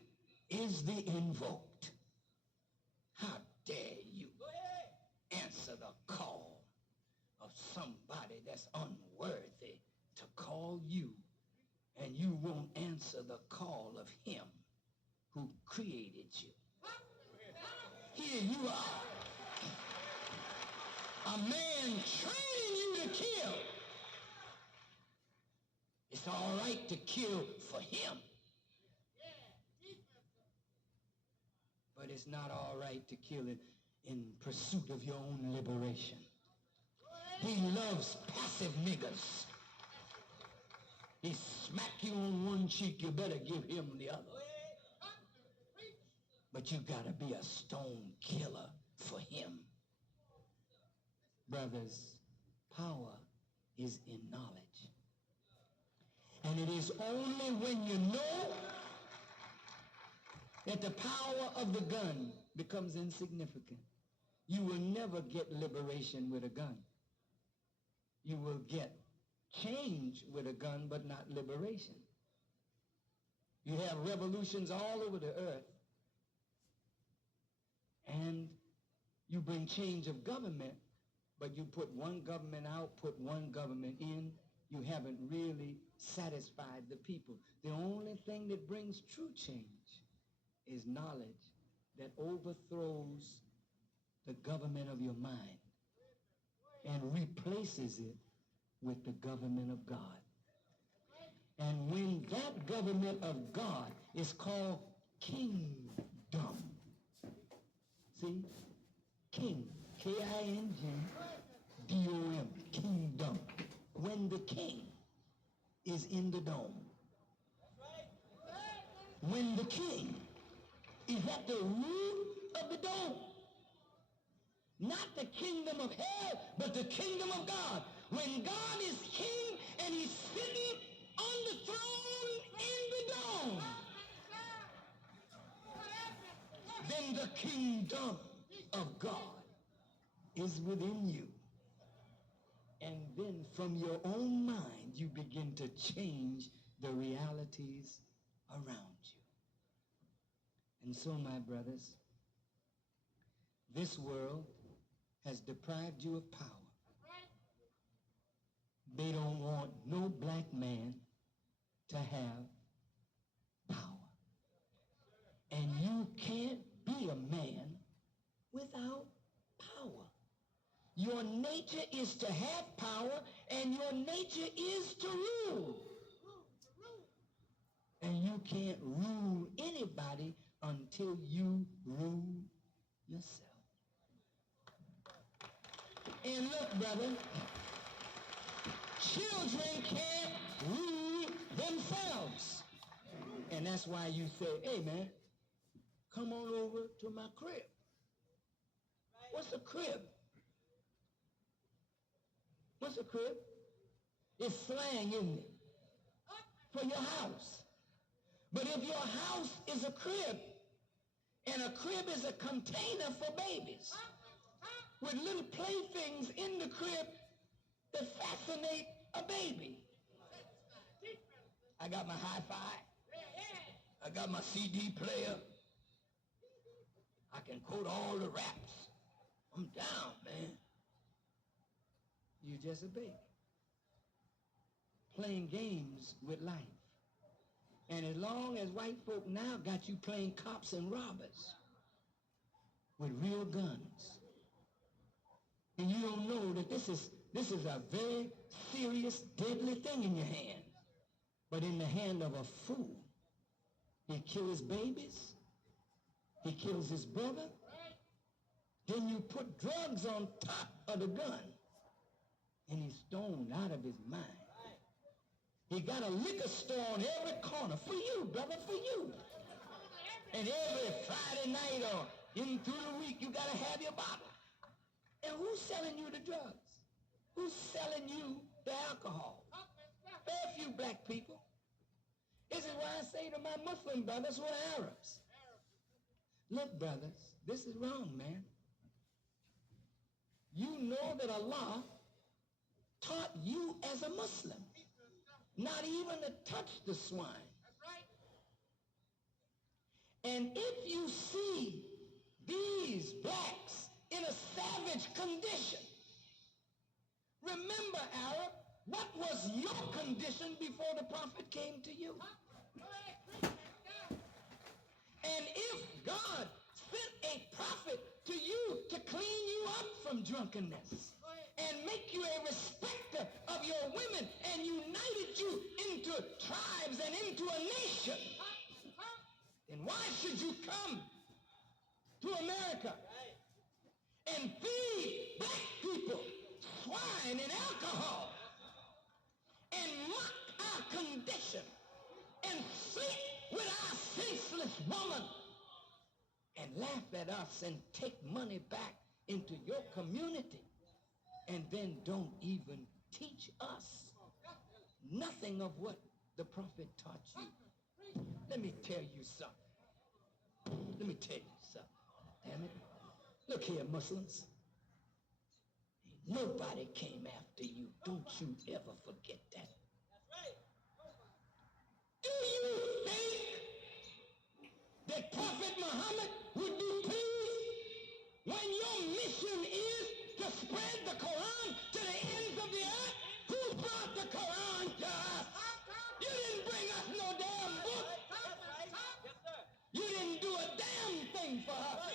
is the invoked. How dare you answer the call of somebody that's unworthy to call you, and you won't answer the call of him who created you. Here you are, a man training you to kill. It's all right to kill for him, but it's not all right to kill it in pursuit of your own liberation. He loves passive niggas. He smack you on one cheek, you better give him the other. But you gotta be a stone killer for him. Brothers, power is in knowledge. And it is only when you know that the power of the gun becomes insignificant. You will never get liberation with a gun. You will get change with a gun, but not liberation. You have revolutions all over the earth, and you bring change of government, but you put one government out, put one government in. You haven't really satisfied the people. The only thing that brings true change is knowledge that overthrows the government of your mind and replaces it with the government of God. And when that government of God is called kingdom, see? King, K-I-N-G-D-O-M, kingdom. When the king is in the dome, when the king is at the root of the dome, not the kingdom of hell, but the kingdom of God. When God is king and he's sitting on the throne in the dome, then the kingdom of God is within you. And then from your own mind, you begin to change the realities around you. And so, my brothers, this world has deprived you of power. They don't want no black man to have power. And you can't be a man without power. Your nature is to have power, and your nature is to rule. And you can't rule anybody until you rule yourself. And look, brother, children can't rule themselves. And that's why you say, hey, man, come on over to my crib. What's a crib? What's a crib? It's slang, isn't it? For your house. But if your house is a crib, and a crib is a container for babies, with little playthings in the crib that fascinate a baby. I got my hi-fi. I got my CD player. I can quote all the raps. I'm down, man. You're just a baby. Playing games with life. And as long as white folk now got you playing cops and robbers with real guns, and you don't know that this is a very serious, deadly thing in your hand. But in the hand of a fool, he kills his babies, he kills his brother, then you put drugs on top of the gun, and he's stoned out of his mind. He got a liquor store on every corner for you, brother, for you. And every Friday night or in through the week, you got to have your bottle. And who's selling you the drugs? Who's selling you the alcohol? Very few black people. This is why I say to my Muslim brothers who are Arabs, look, brothers, this is wrong, man. You know that Allah taught you as a Muslim not even to touch the swine. And if you see these blacks in a savage condition, remember, Arab, what was your condition before the prophet came to you? And if God sent a prophet to you to clean you up from drunkenness and make you a respecter of your women and united you into tribes and into a nation, then why should you come to America and feed black people swine and alcohol and mock our condition and sleep with our senseless woman and laugh at us and take money back into your community and then don't even teach us nothing of what the prophet taught you? Let me tell you something. Let me tell you something. Damn it. Look here, Muslims. Nobody came after you. Don't you ever forget that. Do you think that Prophet Muhammad would be pleased when your mission is to spread the Quran to the ends of the earth? Who brought the Quran to us? You didn't bring us no damn book. You didn't do a damn thing for us.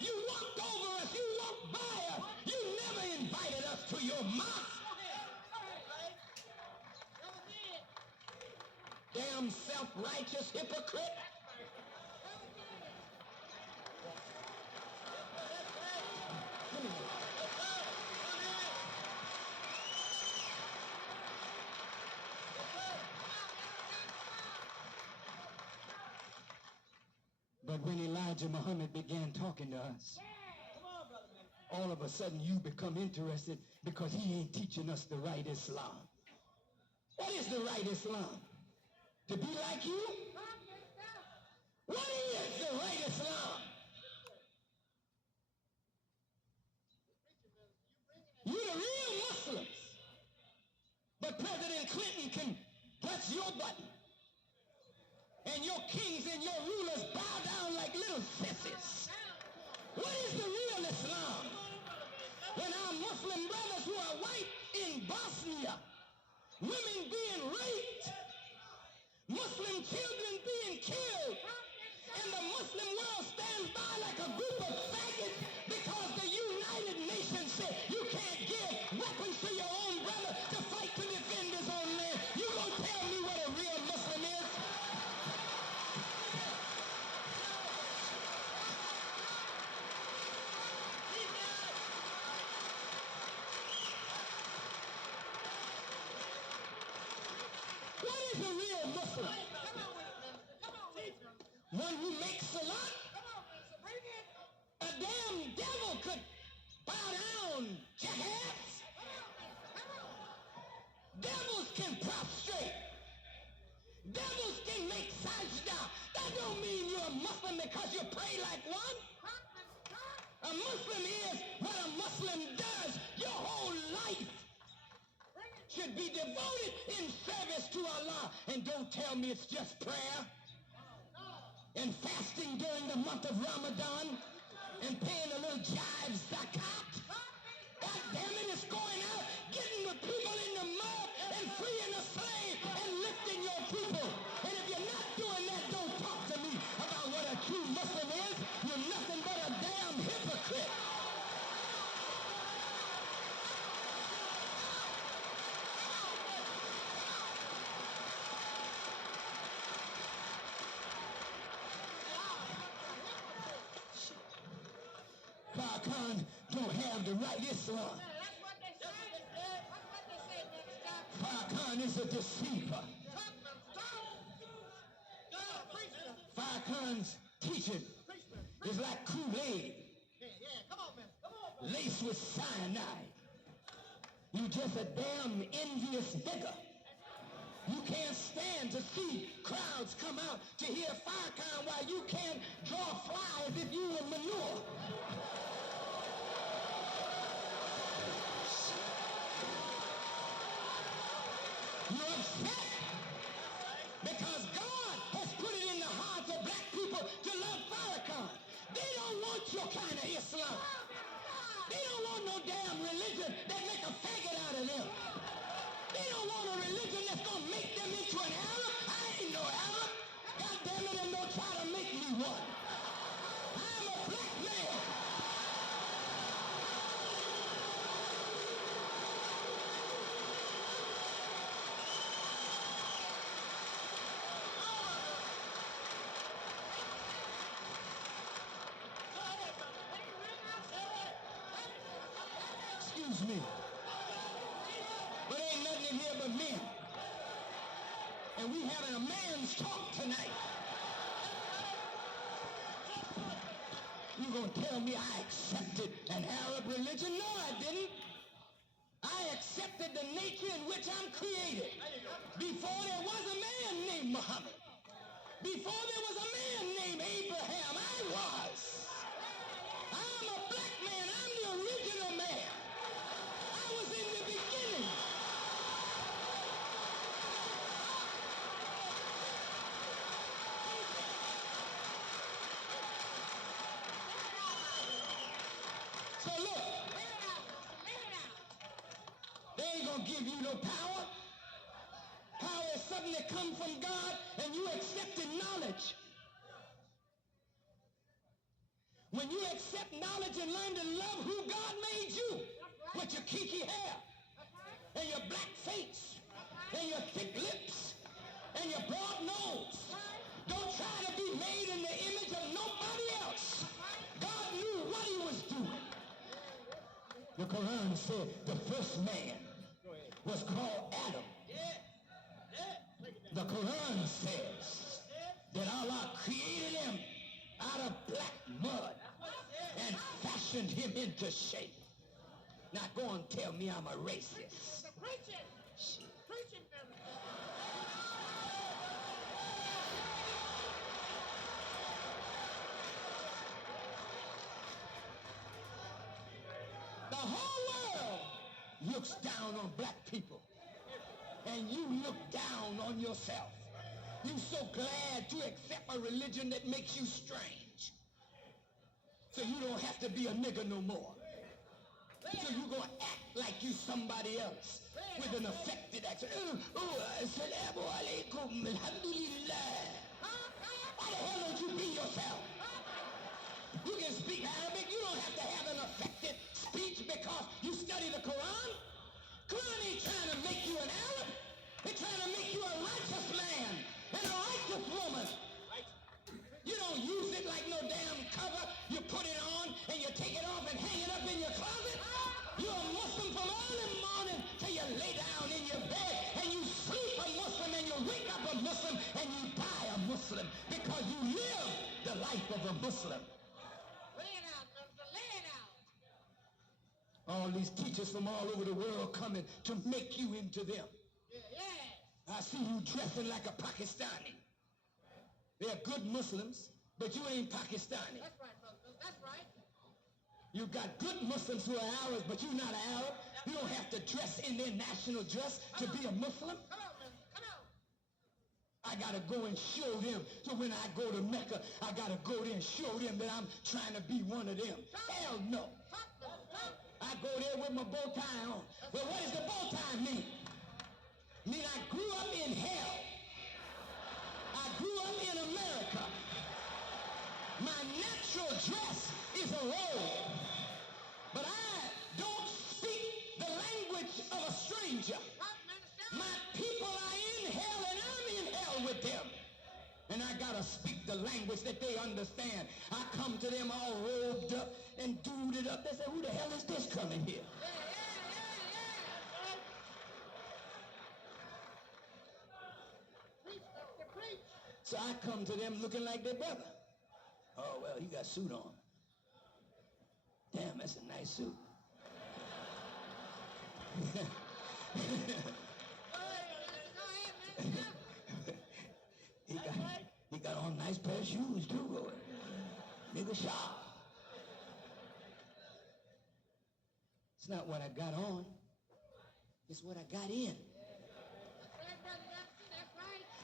You walked over us. You walked by us. You never invited us to your mosque. Damn self-righteous hypocrite. But when Elijah Muhammad began talking to us, all of a sudden you become interested because he ain't teaching us the right Islam. What is the right Islam? To be like you? What is the right Islam? You're the real Muslims. But President Clinton can press your button. And your kings and your rulers bow down like little sissies. What is the real Islam? When our Muslim brothers who are white in Bosnia, women being raped, Muslim children being killed, and the Muslim world stands by like a group of faggots because the United Nations said you can't give weapons to your own brother to fight to defend his own land. You gonna tell me what a real Muslim is? What is a real Muslim? One who makes salat? A damn devil could bow down, jackass. Devils can prostrate. Devils can make sajda. should be devoted in service to Allah. And don't tell me it's just prayer and fasting during the month of Ramadan and paying a little jive zakat. God damn it, it's going out, getting the people in the mud and freeing the slave and lifting your people. And if you're not doing that, don't talk to me about what a true Muslim is. You're nothing but a damn hypocrite. Farrakhan don't have the right Islam. That's what they say. That's what they say next time. Farrakhan is a deceiver. Farrakhan's teaching is like Kool-Aid laced with cyanide. You just a damn envious nigger. You can't stand to see crowds come out to hear Farrakhan while you can't draw flies if you were manure. You're upset because God has put it in the hearts of black people to love Farrakhan. They don't want your kind of Islam. They don't want no damn religion that make a faggot out of them. They don't want a religion that's going to make them into an Arab. I ain't no Arab. God damn it, and don't try to make me one. I'm a black man. Excuse me. But ain't nothing in here but men. And we having a man's talk tonight. You gonna tell me I accepted an Arab religion? No, I didn't. I accepted the nature in which I'm created. Before there was a man named Muhammad. Before there was a man named Abraham, I was. I'm a black man. I'm the original man. I was in the beginning. So look, they ain't gonna give you no power. Power is something that comes from God, and you accepted knowledge. When you accept knowledge and learn to love who God made you, with your kinky hair, and your black face, and your thick lips, and your broad nose, don't try to be made in the image of nobody else. God knew what he was doing. The Quran said the first man was called Adam. The Quran says that Allah created him out of black mud and fashioned him into shape. Now go and tell me I'm a racist. Preaching. Preaching. The whole world looks down on black people. And you look down on yourself. You're so glad to accept a religion that makes you strange. So you don't have to be a nigger no more. So you're going to act like you somebody else with an affected accent. Assalamu alaikum, alhamdulillah. Why the hell don't you be yourself? You can speak Arabic. You don't have to have an affected speech because you study the Quran. Quran ain't trying to make you an Arab. It's trying to make you a righteous man and a righteous woman. You don't use it like no damn cover. You put it on and you take it off and hang it up in your closet. You're a Muslim from early morning till you lay down in your bed and you sleep a Muslim and you wake up a Muslim and you die a Muslim because you live the life of a Muslim. Lay it out, Minister. Lay it out. All these teachers from all over the world coming to make you into them. Yeah. I see you dressing like a Pakistani. They're good Muslims, but you ain't Pakistani. That's right, Muslims. That's right. You got good Muslims who are Arabs, but you're not an Arab. You don't have to dress in their national dress to be a Muslim. Come on, man. Come on. I got to go and show them. So when I go to Mecca, I got to go there and show them that I'm trying to be one of them. Hell no. I go there with my bow tie on. Well, what does the bow tie mean? Mean I grew up in hell. I grew up in America. My natural dress is a robe. But I don't speak the language of a stranger. My people are in hell and I'm in hell with them. And I gotta speak the language that they understand. I come to them all robed up and duded up. They say, who the hell is this coming here? So I come to them looking like their brother. Oh, well, you got a suit on. Damn, that's a nice suit. he got on a nice pair of shoes, too. Nigga sharp. It's not what I got on. It's what I got in.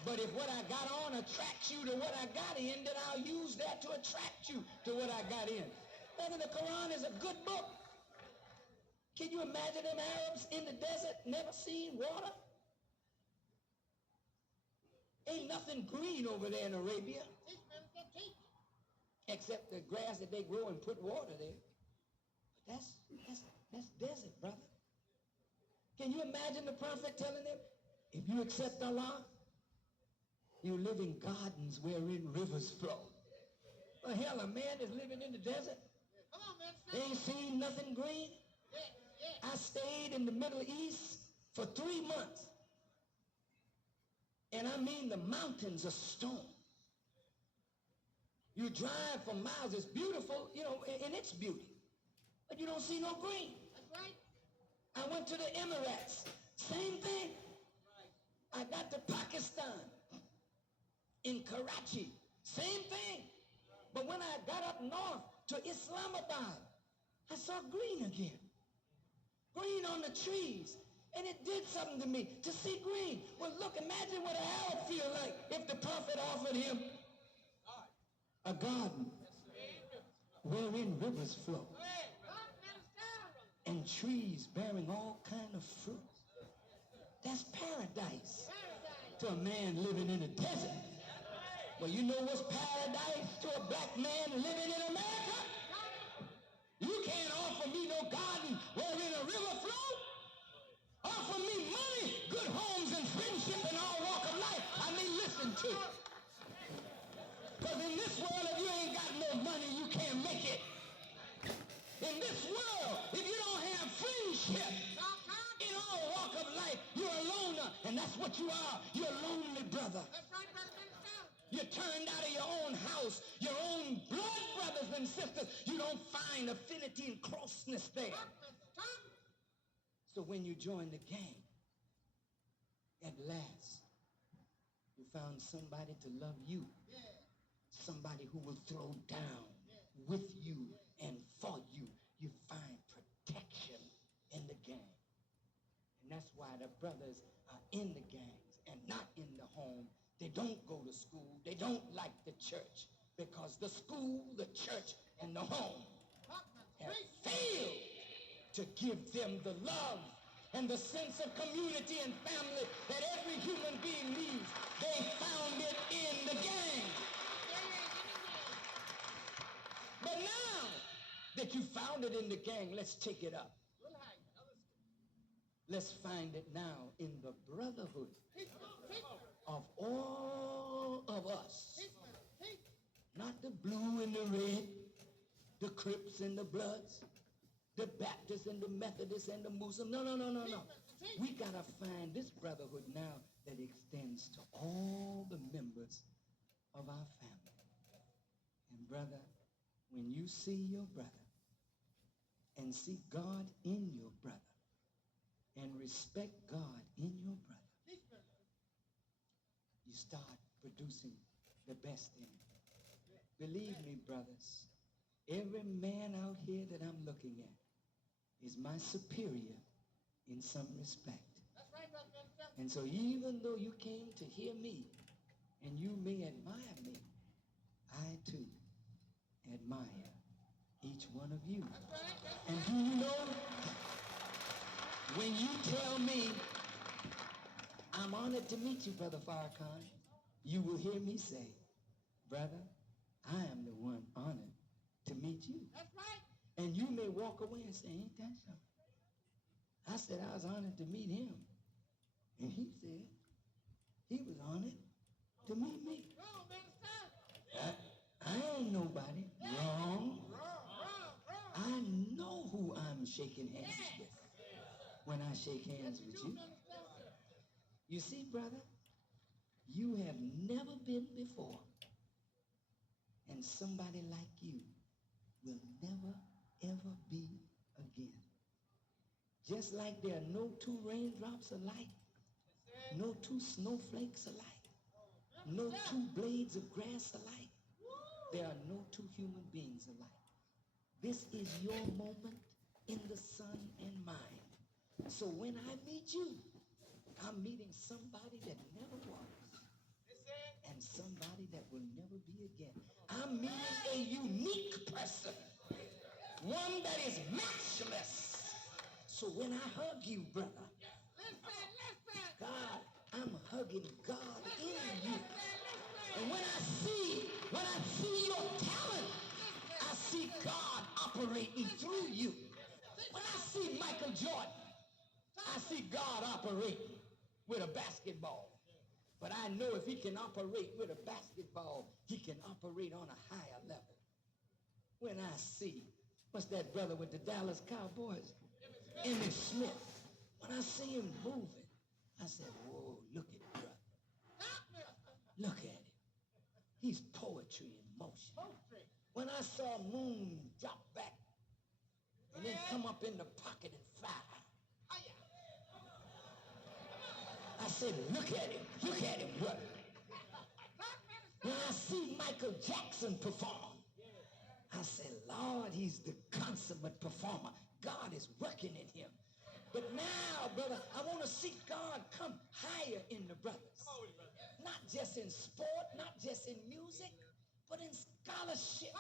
But if what I got on attracts you to what I got in, then I'll use that to attract you to what I got in. Brother, the Quran is a good book. Can you imagine them Arabs in the desert never seen water? Ain't nothing green over there in Arabia. Except the grass that they grow and put water there. But that's desert, brother. Can you imagine the prophet telling them, if you accept Allah, you live in gardens wherein rivers flow. Well, hell, a man is living in the desert. Come on, man. They ain't seen nothing green. I stayed in the Middle East for 3 months. And I mean the mountains are stone. You drive for miles, it's beautiful, you know, in its beauty. But you don't see no green. That's right. I went to the Emirates, same thing. I got to Pakistan, in Karachi, same thing. But when I got up north to Islamabad, I saw green again. Green on the trees. And it did something to me to see green. Well, look, imagine what an Arab feel like if the prophet offered him a garden wherein rivers flow and trees bearing all kind of fruit. That's paradise to a man living in a desert. Well, you know what's paradise to a black man living in America? You can't offer me no garden wherein a river flows. Offer me money, good homes, and friendship in all walk of life. I mean, listen to it. Because in this world, if you ain't got no money, you can't make it. In this world, if you don't have friendship in all walk of life, you're a loner. And that's what you are. You're a lonely brother. That's right, brother. You're turned out of your own house, your own blood brothers and sisters. You don't find affinity and closeness there. So when you join the gang, at last, you found somebody to love you. Somebody who will throw down with you and for you. You find protection in the gang. And that's why the brothers are in the gangs and not in the home. They don't go to school. They don't like the church because the school, the church, and the home have failed to give them the love and the sense of community and family that every human being needs. They found it in the gang. But now that you found it in the gang, let's take it up. Let's find it now in the brotherhood of all of us. Not the blue and the red, the Crips and the Bloods, the Baptists and the Methodists and the Muslims. No. We got to find this brotherhood now that extends to all the members of our family. And brother, when you see your brother and see God in your brother and respect God in your brother, you start producing the best in him. Believe me, brothers, every man out here that I'm looking at is my superior in some respect. That's right, Brother Minister. And so even though you came to hear me, and you may admire me, I too admire each one of you. That's right. That's And right. do you know, when you tell me, I'm honored to meet you, Brother Farrakhan, you will hear me say, brother, I am the one honored to meet you. That's right. And you may walk away and say, ain't that something? I said I was honored to meet him. And he said he was honored to meet me. Wrong, Minister. I ain't nobody. Wrong. Wrong. I know who I'm shaking hands with when I shake hands with you. You see, brother, you have never been before, and somebody like you will never, ever be again. Just like there are no two raindrops alike, no two snowflakes alike, no two blades of grass alike, there are no two human beings alike. This is your moment in the sun and mine. So when I meet you, I'm meeting somebody that never was and somebody that will never be again. I'm meeting a unique person, one that is matchless. So when I hug you, brother, Listen. God, I'm hugging God in you. And when I see your talent, I see God operating through you. When I see Michael Jordan, I see God operating with a basketball. But I know if he can operate with a basketball, he can operate on a higher level. When I see, what's that brother with the Dallas Cowboys? Emmitt Smith. When I see him moving, I said, whoa, look at brother. Look at him. He's poetry in motion. When I saw Moon drop back and then come up in the pocket and fly, I said, look at him work. When I see Michael Jackson perform, I said, Lord, he's the consummate performer. God is working in him. But now, brother, I want to see God come higher in the brothers. Not just in sport, not just in music, but in scholarship,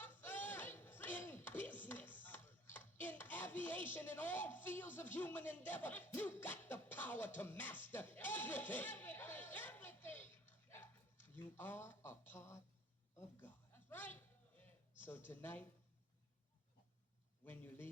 in business, in aviation, in all fields of human endeavor. You got the power to master everything. Everything. You are a part of God. That's right. So tonight, when you leave